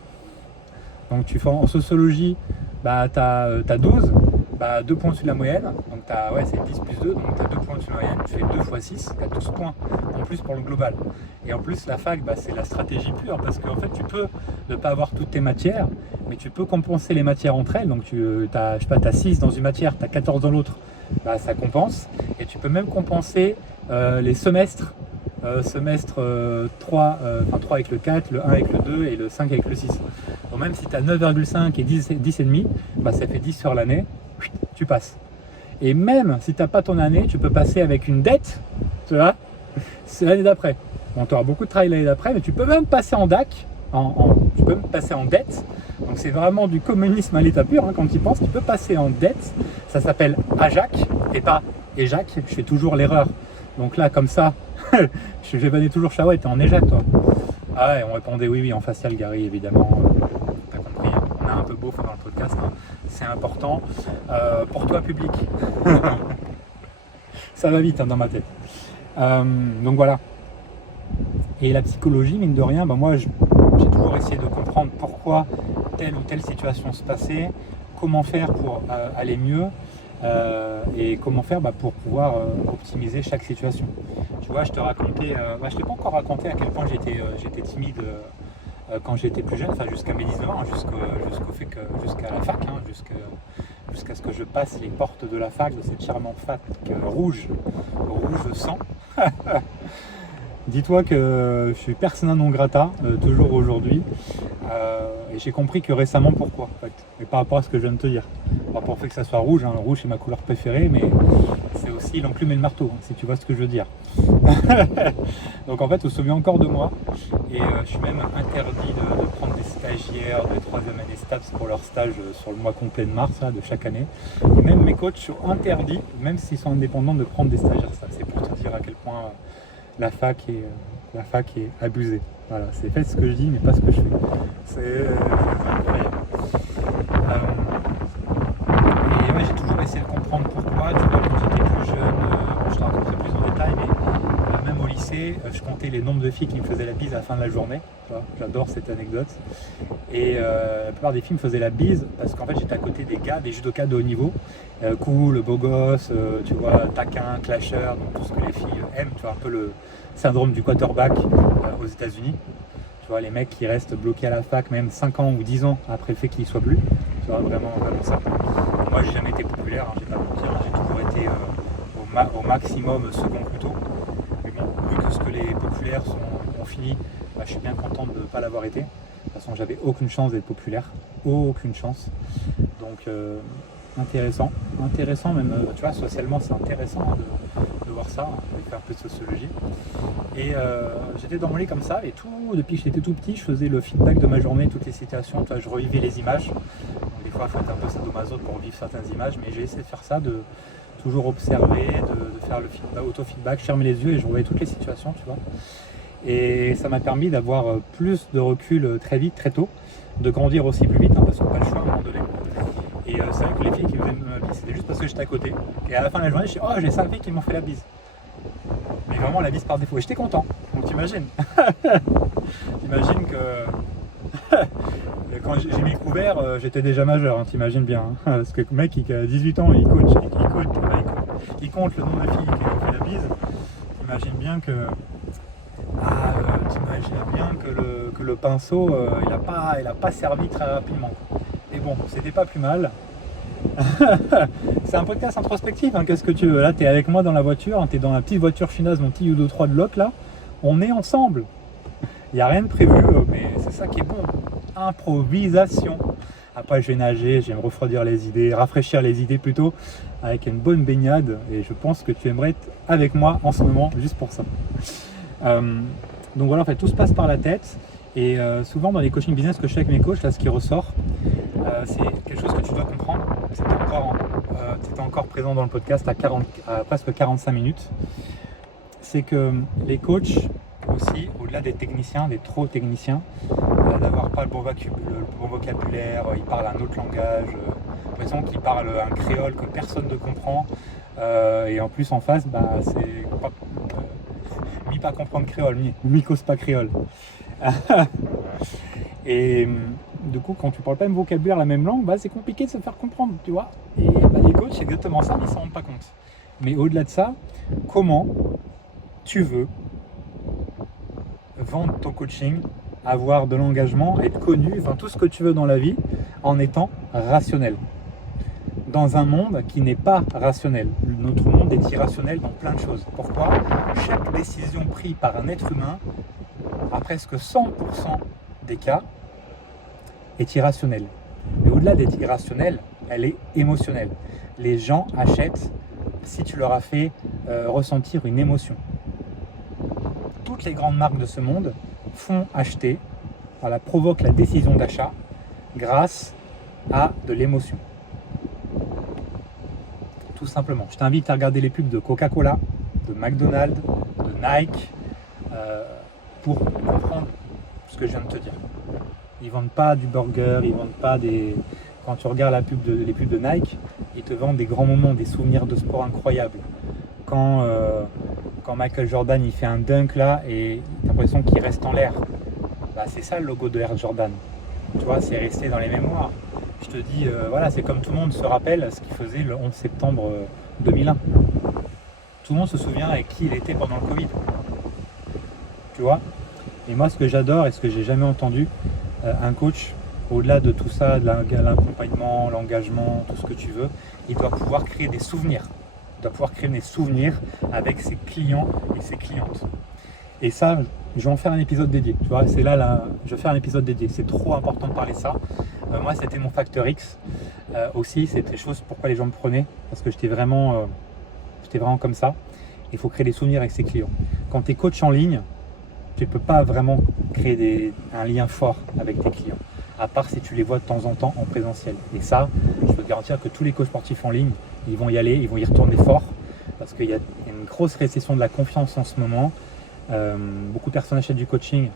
Donc tu fais en sociologie, tu as 12, 2 points au-dessus de la moyenne, donc c'est 10 plus 2, donc tu as 2 points au-dessus de la moyenne, tu fais 2 fois 6, tu as 12 points en plus pour le global. Et en plus la fac, c'est la stratégie pure, parce qu'en fait tu peux ne pas avoir toutes tes matières, mais tu peux compenser les matières entre elles, donc tu as 6 dans une matière, tu as 14 dans l'autre, ça compense, et tu peux même compenser les semestres. Semestre 3 avec le 4, le 1 avec le 2 et le 5 avec le 6. Donc même si tu as 9,5 et 10,5, ça fait 10 sur l'année, tu passes. Et même si tu n'as pas ton année, tu peux passer avec une dette, tu vois, c'est l'année d'après. Bon, tu auras beaucoup de travail l'année d'après, mais tu peux même passer en DAC, tu peux même passer en dette. Donc c'est vraiment du communisme à l'état pur, quand tu y penses, tu peux passer en dette. Ça s'appelle AJAC et pas EJAC, je fais toujours l'erreur. Donc là, comme ça, j'ai banné toujours Chawet, t'es en éjac toi. Ah ouais, on répondait oui en facial Gary, évidemment. T'as compris, on a un peu beau dans le podcast, c'est important. Pour toi public. Ça va vite dans ma tête. Donc voilà. Et la psychologie, mine de rien, moi j'ai toujours essayé de comprendre pourquoi telle ou telle situation se passait, comment faire pour aller mieux. Et comment faire pour pouvoir optimiser chaque situation. Tu vois, je te racontais, je t'ai pas encore raconté à quel point j'étais timide quand j'étais plus jeune, jusqu'à mes 19 ans, jusqu'au fait que jusqu'à la fac, jusqu'à ce que je passe les portes de la fac, de cette charmante fac rouge sang. Dis-toi que je suis persona non grata, toujours aujourd'hui, et j'ai compris que récemment pourquoi, en fait, et par rapport à ce que je viens de te dire. Par rapport au fait que ça soit rouge, le rouge c'est ma couleur préférée, mais c'est aussi l'enclume et le marteau, si tu vois ce que je veux dire. Donc en fait, on se souvient encore de moi, et je suis même interdit de prendre des stagiaires de 3e année STAPS pour leur stage sur le mois complet de mars, de chaque année. Et même mes coachs sont interdits, même s'ils sont indépendants, de prendre des stagiaires. Ça, c'est pour te dire à quel point la fac est abusée. Voilà, c'est fait ce que je dis, mais pas ce que je fais. C'est incroyable. Et j'ai toujours essayé de comprendre pourquoi. Tu vois, quand j'étais plus jeune, je te raconterai plus en détail, mais même au lycée, je comptais les nombres de filles qui me faisaient la bise à la fin de la journée. J'adore cette anecdote. Et la plupart des filles me faisaient la bise parce qu'en fait j'étais à côté des gars, des judokas de haut niveau, cool, beau gosse, tu vois, taquin, clasher, donc tout ce que les filles aiment, tu vois, un peu le syndrome du quarterback aux États-Unis. Tu vois, les mecs qui restent bloqués à la fac même 5 ans ou 10 ans après le fait qu'ils y soient plus. Tu vois, vraiment ça. Moi j'ai jamais été populaire, j'ai pas mentir, j'ai toujours été au maximum second plutôt. Mais bon, vu que ce que les populaires ont fini, je suis bien content de ne pas l'avoir été. De toute façon, j'avais aucune chance d'être populaire, aucune chance. Donc intéressant même, tu vois, socialement c'est intéressant de voir ça, de faire un peu de sociologie. Et j'étais dans mon lit comme ça, et depuis que j'étais tout petit, je faisais le feedback de ma journée, toutes les situations, tu vois, je revivais les images. Donc, des fois, il faut être un peu sadomaso pour revivre certaines images, mais j'ai essayé de faire ça, de toujours observer, de faire le feedback, auto-feedback, fermer les yeux et je revoyais toutes les situations, tu vois. Et ça m'a permis d'avoir plus de recul très vite, très tôt, de grandir aussi plus vite, parce qu'on n'a pas le choix à un moment donné. Et c'est vrai que les filles qui faisaient ma bise, c'était juste parce que j'étais à côté. Et à la fin de la journée, je dis, j'ai 5 filles qui m'ont fait la bise. Mais vraiment la bise par défaut. Et j'étais content. Donc t'imagines. T'imagines que quand j'ai mis le couvert, j'étais déjà majeur, t'imagines bien. Parce que le mec qui a 18 ans, il compte le nombre de filles qui ont fait la bise. T'imagines bien que que le pinceau, il a pas servi très rapidement. Mais bon, c'était pas plus mal. C'est un podcast introspectif, qu'est-ce que tu veux? Là, tu es avec moi dans la voiture, tu es dans la petite voiture chinoise, mon petit Yudo 3 de Loc, là. On est ensemble. Il n'y a rien de prévu, mais c'est ça qui est bon. Improvisation. Après, je vais nager, je vais me refroidir les idées, rafraîchir les idées plutôt, avec une bonne baignade. Et je pense que tu aimerais être avec moi en ce moment, juste pour ça. Donc voilà, en fait, tout se passe par la tête. Et souvent, dans les coaching business que je fais avec mes coachs, là, ce qui ressort, c'est quelque chose que tu dois comprendre. Tu étais encore présent dans le podcast à presque 45 minutes. c'est que les coachs aussi, au-delà des techniciens, des trop techniciens, d'avoir pas le bon vocabulaire, ils parlent un autre langage, l'impression qu'ils parlent un créole que personne ne comprend, et en plus en face, c'est pas, mi pas comprendre créole, mi cause pas créole. Et du coup, quand tu parles pas le même vocabulaire, la même langue, c'est compliqué de se faire comprendre, tu vois. Et les coachs, c'est exactement ça, mais ils s'en rendent pas compte. Mais au-delà de ça, comment tu veux vendre ton coaching, avoir de l'engagement, être connu, tout ce que tu veux dans la vie, en étant rationnel. Dans un monde qui n'est pas rationnel. Notre monde est irrationnel dans plein de choses. Pourquoi ? Chaque décision prise par un être humain, à presque 100% des cas, est irrationnelle. Mais au-delà d'être irrationnelle, elle est émotionnelle. Les gens achètent si tu leur as fait ressentir une émotion. Toutes les grandes marques de ce monde font acheter, provoquent la décision d'achat grâce à de l'émotion. Tout simplement. Je t'invite à regarder les pubs de Coca-Cola, de McDonald's, de Nike, pour comprendre ce que je viens de te dire. Ils vendent pas du burger, ils vendent pas des... Quand tu regardes les pubs de Nike, ils te vendent des grands moments, des souvenirs de sport incroyables. Quand Michael Jordan il fait un dunk là et t'as l'impression qu'il reste en l'air, c'est ça le logo de Air Jordan. Tu vois, c'est resté dans les mémoires. Je te dis, c'est comme tout le monde se rappelle ce qu'il faisait le 11 septembre 2001. Tout le monde se souvient avec qui il était pendant le Covid. Tu vois ? Et moi, ce que j'adore et ce que j'ai jamais entendu, un coach, au-delà de tout ça, de l'accompagnement, l'engagement, tout ce que tu veux, il doit pouvoir créer des souvenirs. Il doit pouvoir créer des souvenirs avec ses clients et ses clientes. Et ça, je vais en faire un épisode dédié. Tu vois, c'est là, je vais faire un épisode dédié. C'est trop important de parler de ça. Moi, c'était mon facteur X. Aussi, c'était des choses pourquoi les gens me prenaient. Parce que j'étais vraiment comme ça. Il faut créer des souvenirs avec ses clients. Quand tu es coach en ligne, tu ne peux pas vraiment créer un lien fort avec tes clients. À part si tu les vois de temps en temps en présentiel. Et ça, je peux te garantir que tous les coachs sportifs en ligne, ils vont y aller, ils vont y retourner fort. Parce qu'il y a une grosse récession de la confiance en ce moment. Beaucoup de personnes achètent du coaching,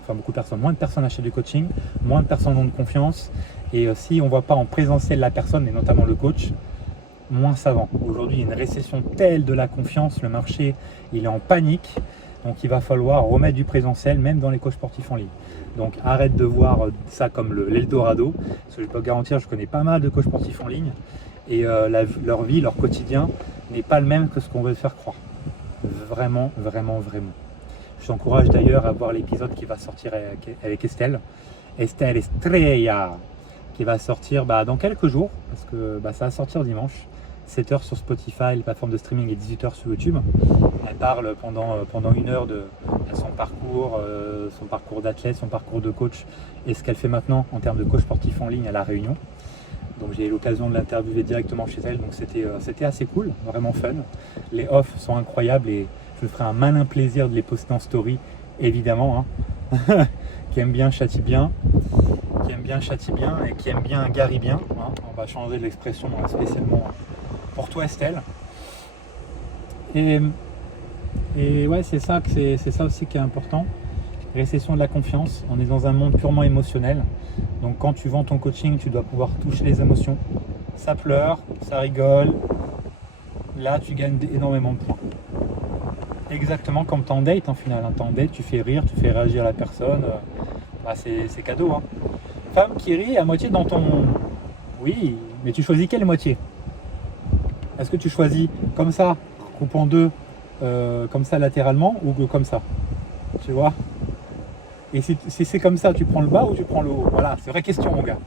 moins de personnes achètent du coaching, moins de personnes ont de confiance. Et si on ne voit pas en présentiel la personne, et notamment le coach, moins ça vend. Aujourd'hui, il y a une récession telle de la confiance, le marché il est en panique. Donc il va falloir remettre du présentiel, même dans les coachs sportifs en ligne. Donc arrête de voir ça comme l'Eldorado, parce que je peux te garantir, je connais pas mal de coachs sportifs en ligne, et leur vie, leur quotidien n'est pas le même que ce qu'on veut faire croire. Vraiment, vraiment, vraiment. Je t'encourage d'ailleurs à voir l'épisode qui va sortir avec Estelle Estrella, qui va sortir dans quelques jours, parce que ça va sortir dimanche, 7h sur Spotify, les plateformes de streaming, et 18h sur YouTube. Elle parle pendant une heure de son parcours d'athlète, son parcours de coach, et ce qu'elle fait maintenant en termes de coach sportif en ligne à La Réunion. Donc j'ai eu l'occasion de l'interviewer directement chez elle, donc c'était assez cool, vraiment fun. Les offs sont incroyables et je me ferai un malin plaisir de les poster en story, évidemment. Qui aime bien châtie bien, et qui aime bien Gary bien. On va changer de l'expression spécialement pour toi Estelle. Et ouais, c'est ça aussi qui est important. Récession de la confiance, on est dans un monde purement émotionnel. Donc quand tu vends ton coaching, tu dois pouvoir toucher les émotions. Ça pleure, ça rigole. Là, tu gagnes énormément de points. Exactement comme t'es en date en final. T'es en date, tu fais rire, tu fais réagir la personne. C'est cadeau. Femme qui rit à moitié dans ton... Oui, mais tu choisis quelle moitié? Est-ce que tu choisis comme ça, coupe en deux, comme ça latéralement, ou comme ça? Tu vois? Et si c'est comme ça, tu prends le bas ou tu prends le haut? Voilà, c'est vraie question mon gars.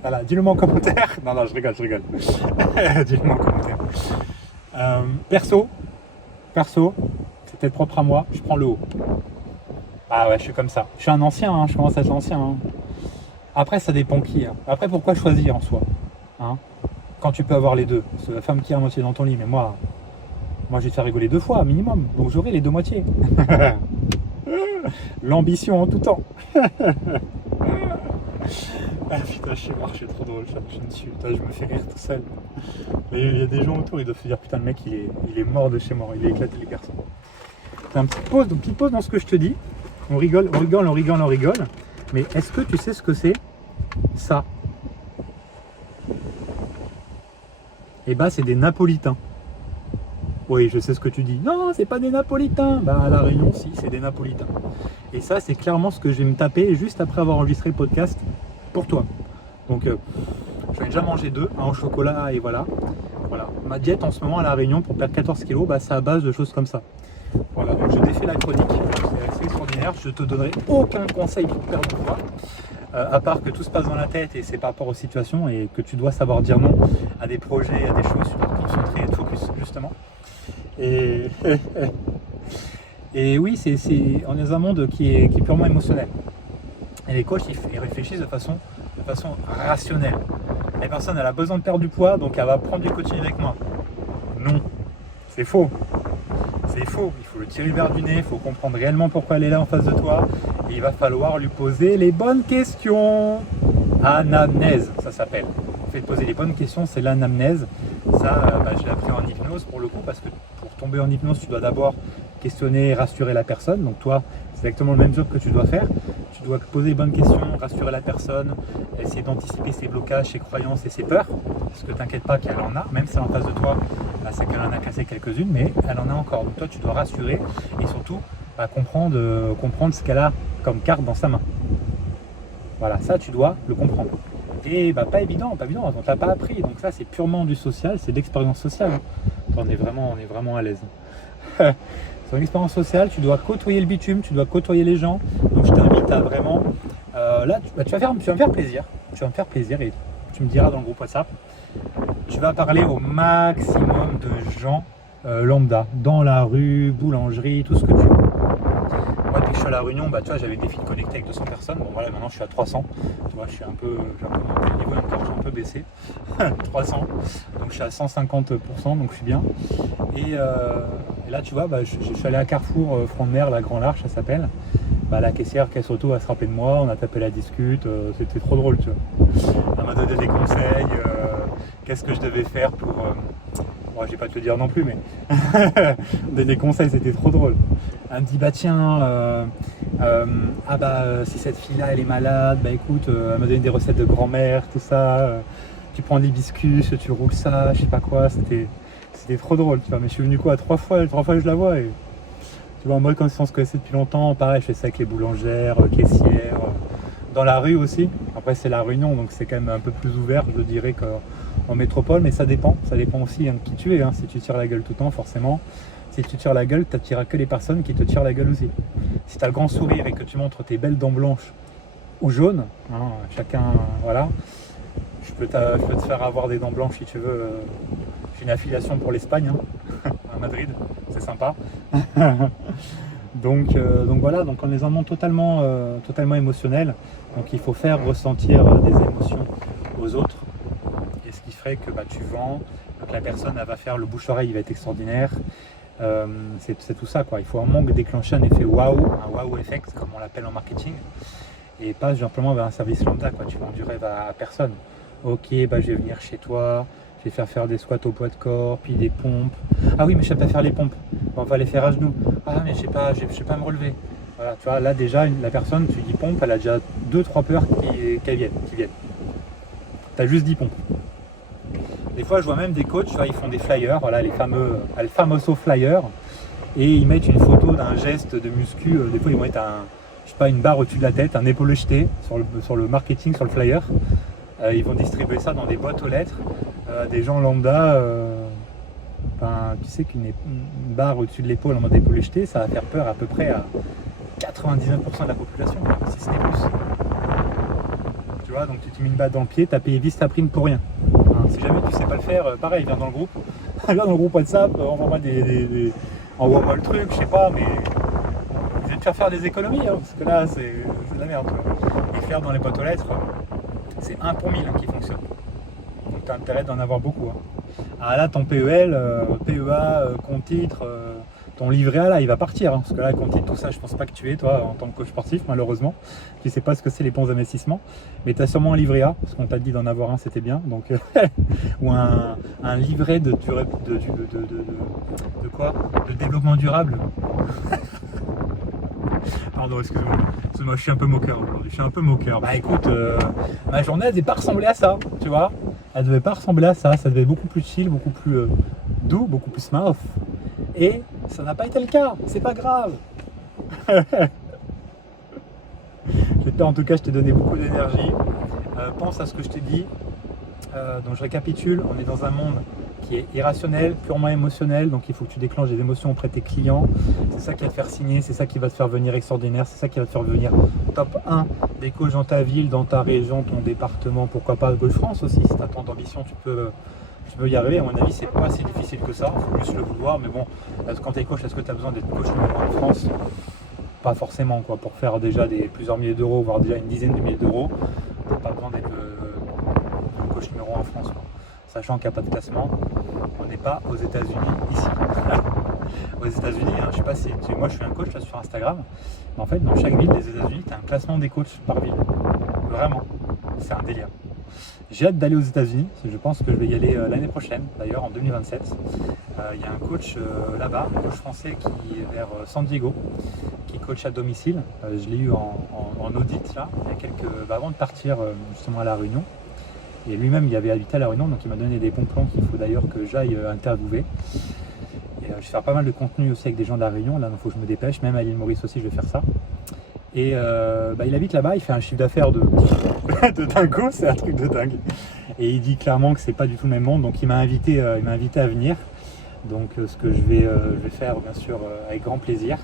Voilà, dis-le-moi en commentaire. Non, je rigole. Dis-le-moi en commentaire. Perso, c'est peut-être propre à moi, je prends le haut. Ah ouais, je suis comme ça. Je suis un ancien, je commence à être l'ancien. Après, ça dépend qui. Après, pourquoi choisir en soi quand tu peux avoir les deux? C'est la femme qui est à moitié dans ton lit, mais moi je vais te faire rigoler 2 fois minimum, donc j'aurai les 2 moitiés. L'ambition en tout temps. Putain, je suis mort, je suis trop drôle, je me fais rire tout seul. Mais il y a des gens autour, ils doivent se dire putain, le mec il est mort de chez mort, il est éclaté les garçons. Fais une petite pause dans ce que je te dis. On rigole. Mais est-ce que tu sais ce que c'est ça? Eh ben, c'est des napolitains. Oui, je sais ce que tu dis. Non, c'est pas des napolitains. Bah, à La Réunion, si, c'est des napolitains. Et ça, c'est clairement ce que je vais me taper juste après avoir enregistré le podcast pour toi. Donc, j'en ai déjà mangé 2, un au chocolat et voilà. Ma diète en ce moment à La Réunion pour perdre 14 kilos, bah, c'est à base de choses comme ça. Voilà, donc je défais la chronique. C'est extraordinaire. Je te donnerai aucun conseil pour perdre du poids. À part que tout se passe dans la tête et c'est par rapport aux situations et que tu dois savoir dire non à des projets, à des choses, tu dois te concentrer et te focus justement. Et oui, on est dans un monde qui est purement émotionnel. Et les coachs, ils réfléchissent de façon rationnelle. La personne, elle a besoin de perdre du poids, donc elle va prendre du coaching avec moi. Non, c'est faux. C'est faux, il faut le tirer vers du nez, il faut comprendre réellement pourquoi elle est là en face de toi et il va falloir lui poser les bonnes questions. Anamnèse, ça s'appelle. Le fait de poser les bonnes questions, c'est l'anamnèse. Ça, je l'ai appris en hypnose pour le coup parce que pour tomber en hypnose, tu dois d'abord questionner et rassurer la personne. Donc toi, c'est exactement le même job que tu dois faire. Tu dois poser les bonnes questions, rassurer la personne, essayer d'anticiper ses blocages, ses croyances et ses peurs. Parce que t'inquiète pas qu'elle en a, même si elle est en face de toi, c'est qu'elle en a cassé quelques-unes, mais elle en a encore. Donc toi, tu dois rassurer et surtout comprendre ce qu'elle a comme carte dans sa main. Voilà, ça, tu dois le comprendre. Et pas évident, on t'a pas appris. Donc ça, c'est purement du social, c'est de l'expérience sociale. On est vraiment à l'aise. C'est une expérience sociale, tu dois côtoyer le bitume, tu dois côtoyer les gens. Donc je t'invite à vraiment... tu vas me faire plaisir. Tu vas me faire plaisir et tu me diras dans le groupe WhatsApp. Tu vas parler au maximum de gens lambda, dans la rue, boulangerie, tout ce que tu veux. Moi, dès que je suis à La Réunion, tu vois, j'avais des défi de connecter avec 200 personnes. Bon, voilà, maintenant je suis à 300. Tu vois, j'ai un peu monté le niveau, encore j'ai un peu baissé. 300. Donc je suis à 150%, donc je suis bien. Et là, tu vois, je suis allé à Carrefour, front de mer, la Grand Large, ça s'appelle. La caissière, caisse auto, elle se rappelait de moi, on a tapé la discute, c'était trop drôle, tu vois. Elle m'a donné des conseils, qu'est-ce que je devais faire pour... Bon, je vais pas te le dire non plus, mais des conseils, c'était trop drôle. Elle me dit, tiens, si cette fille-là, elle est malade, écoute, elle m'a donné des recettes de grand-mère, tout ça, tu prends l'hibiscus, tu roules ça, je sais pas quoi, c'était trop drôle, tu vois. Mais je suis venu quoi, 3 fois que je la vois, et tu vois, en mode comme si on se connaissait depuis longtemps, pareil, je fais ça avec les boulangères, caissières, dans la rue aussi. Après, c'est La Réunion, donc c'est quand même un peu plus ouvert, je dirais, qu'en métropole, mais ça dépend aussi de qui tu es. Si tu tires la gueule tout le temps, forcément, si tu tires la gueule, tu n'attireras que les personnes qui te tirent la gueule aussi. Si tu as le grand sourire et que tu montres tes belles dents blanches ou jaunes, chacun, voilà, je peux te faire avoir des dents blanches si tu veux. J'ai une affiliation pour l'Espagne, à Madrid, c'est sympa. Donc voilà, donc on est dans un monde totalement émotionnel, donc il faut faire ressentir des émotions aux autres, et ce qui ferait que tu vends, donc la personne elle va faire le bouche-oreille, il va être extraordinaire, c'est tout ça quoi. Il faut vraiment déclencher un effet waouh, un wow effect comme on l'appelle en marketing, et pas simplement vers un service lambda quoi. Tu vends du rêve à personne. Ok, je vais venir chez toi, je vais faire des squats au poids de corps, puis des pompes. Ah oui, mais je sais pas faire les pompes. On va les faire à genoux. Ah mais je sais pas me relever. Voilà, tu vois, là déjà la personne, tu dis pompe, elle a déjà 2-3 peurs qui viennent. T'as juste dit pompe. Des fois je vois même des coachs, tu vois, ils font des flyers, voilà, les famoso flyers, et ils mettent une photo d'un geste de muscu. Des fois ils vont mettre une barre au-dessus de la tête, un épaule jeté sur le marketing, sur le flyer. Ils vont distribuer ça dans des boîtes aux lettres. Des gens lambda, tu sais qu'une barre au-dessus de l'épaule en mode épaule jetée, ça va faire peur à peu près à 99% de la population, si ce n'est plus. Tu vois, donc tu te mets une balle dans le pied, tu as payé Vistaprint pour rien. Si jamais tu sais pas le faire, pareil, viens dans le groupe. Viens dans le groupe WhatsApp, envoie-moi envoie-moi le truc, je sais pas, mais je vais te faire des économies, parce que là c'est de la merde. Et faire dans les boîtes aux lettres, c'est 1 pour 1000 qui fonctionne. Donc tu as intérêt d'en avoir beaucoup. Ah là, ton PEL, PEA, compte titre, ton livret A là, il va partir. Parce que là, quand tu tout ça, je pense pas que tu es, toi, en tant que coach sportif, malheureusement. Tu sais pas ce que c'est les bons investissements. Mais tu as sûrement un livret A, parce qu'on t'a dit d'en avoir un, c'était bien. Donc, ou un livret de quoi? De développement durable. Pardon, excuse-moi. Moi, je suis un peu moqueur aujourd'hui. Je suis un peu moqueur. Bah écoute, ma journée, elle devait pas ressembler à ça, tu vois. Elle devait pas ressembler à ça. Ça devait être beaucoup plus chill, beaucoup plus doux, beaucoup plus smooth. Et ça n'a pas été le cas. C'est pas grave. En tout cas, je t'ai donné beaucoup d'énergie. Pense à ce que je t'ai dit. Donc je récapitule. On est dans un monde qui est irrationnel, purement émotionnel, donc il faut que tu déclenches des émotions auprès de tes clients, c'est ça qui va te faire signer, c'est ça qui va te faire venir extraordinaire, c'est ça qui va te faire venir top 1 des coachs dans ta ville, dans ta région, ton département, pourquoi pas Golf France aussi, si tu as tant d'ambition, tu peux y arriver. À mon avis, c'est pas si difficile que ça, il faut juste le vouloir, mais bon, quand tu es coach, est-ce que tu as besoin d'être coach numéro 1 de France? Pas forcément, quoi, pour faire déjà plusieurs milliers d'euros, voire déjà une dizaine de milliers d'euros, tu n'as pas besoin d'être le coach numéro 1 en France, quoi. Sachant qu'il n'y a pas de classement, on n'est pas aux États-Unis ici. Aux États-Unis, je sais pas si moi je suis un coach là sur Instagram, mais en fait dans chaque ville des États-Unis, tu as un classement des coachs par ville. Vraiment, c'est un délire. J'ai hâte d'aller aux États-Unis, je pense que je vais y aller l'année prochaine, d'ailleurs en 2027. Il y a un coach là-bas, un coach français qui est vers San Diego, qui coach à domicile. Je l'ai eu en audit là, il y a avant de partir justement à La Réunion. Et lui-même, il avait habité à La Réunion, donc il m'a donné des bons plans qu'il faut d'ailleurs que j'aille interviewer. Et je vais faire pas mal de contenu aussi avec des gens de La Réunion, là, donc il faut que je me dépêche. Même à l'île Maurice aussi, je vais faire ça. Et il habite là-bas, il fait un chiffre d'affaires de dingo, c'est un truc de dingue. Et il dit clairement que c'est pas du tout le même monde, donc il m'a invité à venir. Donc ce que je vais faire, bien sûr, avec grand plaisir.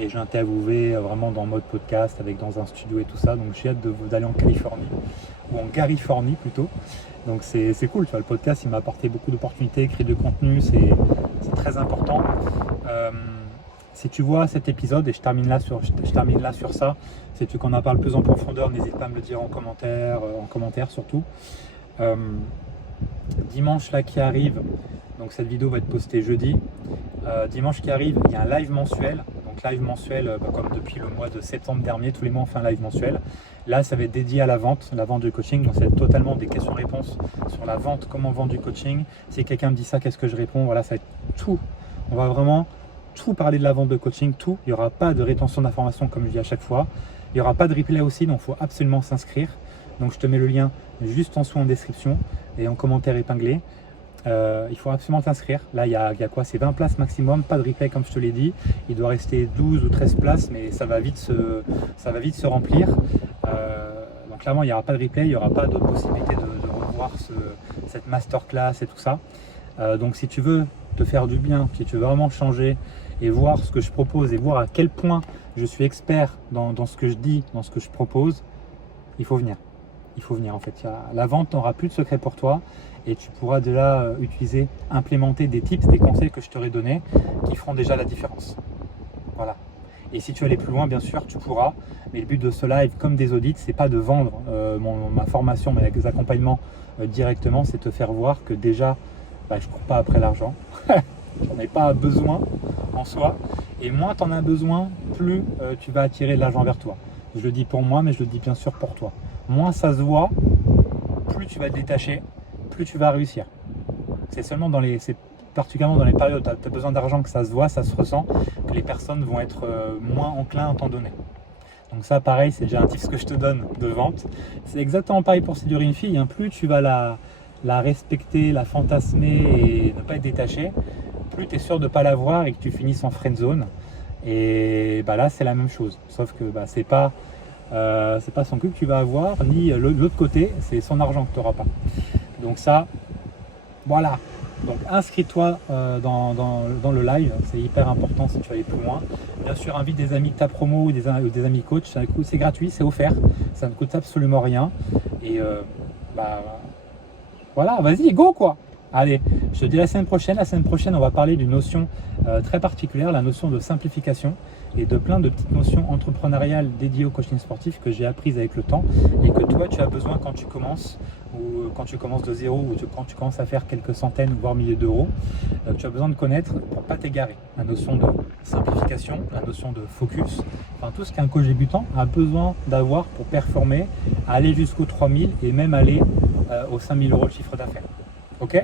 Et j'ai interviewé vraiment dans mode podcast, dans un studio et tout ça. Donc j'ai hâte d'aller en Californie, ou en Garifornie plutôt. Donc c'est cool, tu vois, le podcast il m'a apporté beaucoup d'opportunités, créer du contenu, c'est très important. Si tu vois cet épisode, et je termine là sur ça, si tu veux qu'on en parle plus en profondeur, n'hésite pas à me le dire en commentaire surtout. Dimanche là qui arrive, donc cette vidéo va être postée jeudi. Dimanche qui arrive, il y a un live mensuel. Donc live mensuel, comme depuis le mois de septembre dernier, tous les mois on fait un live mensuel. Là, ça va être dédié à la vente du coaching. Donc, c'est totalement des questions-réponses sur la vente, comment vendre du coaching. Si quelqu'un me dit ça, qu'est-ce que je réponds? Voilà, ça va être tout. On va vraiment tout parler de la vente de coaching, tout. Il n'y aura pas de rétention d'informations, comme je dis à chaque fois. Il n'y aura pas de replay aussi, donc il faut absolument s'inscrire. Donc, je te mets le lien juste en dessous en description et en commentaire épinglé. Il faut absolument t'inscrire. Là, il y a quoi? C'est 20 places maximum, pas de replay comme je te l'ai dit. Il doit rester 12 ou 13 places, mais ça va vite se remplir. Donc clairement, il n'y aura pas de replay, il n'y aura pas de possibilité de revoir cette masterclass et tout ça. Donc si tu veux te faire du bien, si tu veux vraiment changer et voir ce que je propose et voir à quel point je suis expert dans ce que je dis, dans ce que je propose, il faut venir. Il faut venir en fait. La vente n'aura plus de secret pour toi et tu pourras déjà implémenter des tips, des conseils que je t'aurai donnés qui feront déjà la différence. Voilà. Et si tu veux aller plus loin, bien sûr, tu pourras. Mais le but de ce live, comme des audits, c'est pas de vendre ma formation, mes accompagnements directement, c'est te faire voir que déjà, je ne cours pas après l'argent. J'en ai pas besoin en soi. Et moins tu en as besoin, plus tu vas attirer de l'argent vers toi. Je le dis pour moi, mais je le dis bien sûr pour toi. Moins ça se voit, plus tu vas te détacher, plus tu vas réussir. C'est particulièrement dans les périodes où tu as besoin d'argent que ça se voit, ça se ressent, que les personnes vont être moins enclins à t'en donner. Donc ça, pareil, c'est déjà un tip que je te donne de vente. C'est exactement pareil pour séduire une fille. Plus tu vas la respecter, la fantasmer et ne pas être détaché, plus tu es sûr de ne pas la voir et que tu finisses en friend zone. Et là, c'est la même chose. Sauf que c'est pas son cul que tu vas avoir, ni l'autre côté, c'est son argent que tu n'auras pas. Donc ça, voilà. Donc inscris-toi dans le live, c'est hyper important si tu veux aller plus loin. Bien sûr, invite des amis de ta promo ou des amis coach, c'est gratuit, c'est offert, ça ne coûte absolument rien. Et voilà, vas-y, go quoi. Allez, je te dis la semaine prochaine. La semaine prochaine, on va parler d'une notion très particulière, la notion de simplification et de plein de petites notions entrepreneuriales dédiées au coaching sportif que j'ai apprises avec le temps et que toi, tu as besoin quand tu commences ou quand tu commences de zéro ou quand tu commences à faire quelques centaines voire milliers d'euros. Tu as besoin de connaître pour ne pas t'égarer. La notion de simplification, la notion de focus, enfin tout ce qu'un coach débutant a besoin d'avoir pour performer, aller jusqu'aux 3000 et même aller aux 5000 euros de chiffre d'affaires. Ok?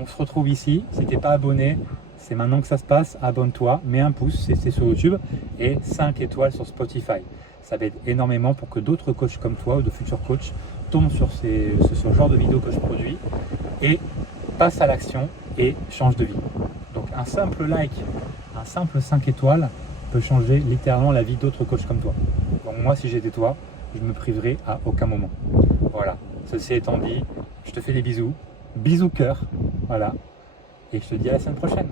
On se retrouve ici. Si tu n'es pas abonné, c'est maintenant que ça se passe. Abonne-toi, mets un pouce, c'est sur YouTube et 5 étoiles sur Spotify. Ça m'aide énormément pour que d'autres coachs comme toi ou de futurs coachs tombent sur ce genre de vidéos que je produis et passent à l'action et changent de vie. Donc un simple like, un simple 5 étoiles peut changer littéralement la vie d'autres coachs comme toi. Donc moi, si j'étais toi, je ne me priverais à aucun moment. Voilà, ceci étant dit, je te fais des bisous. Bisous cœur, voilà, et je te dis à la semaine prochaine.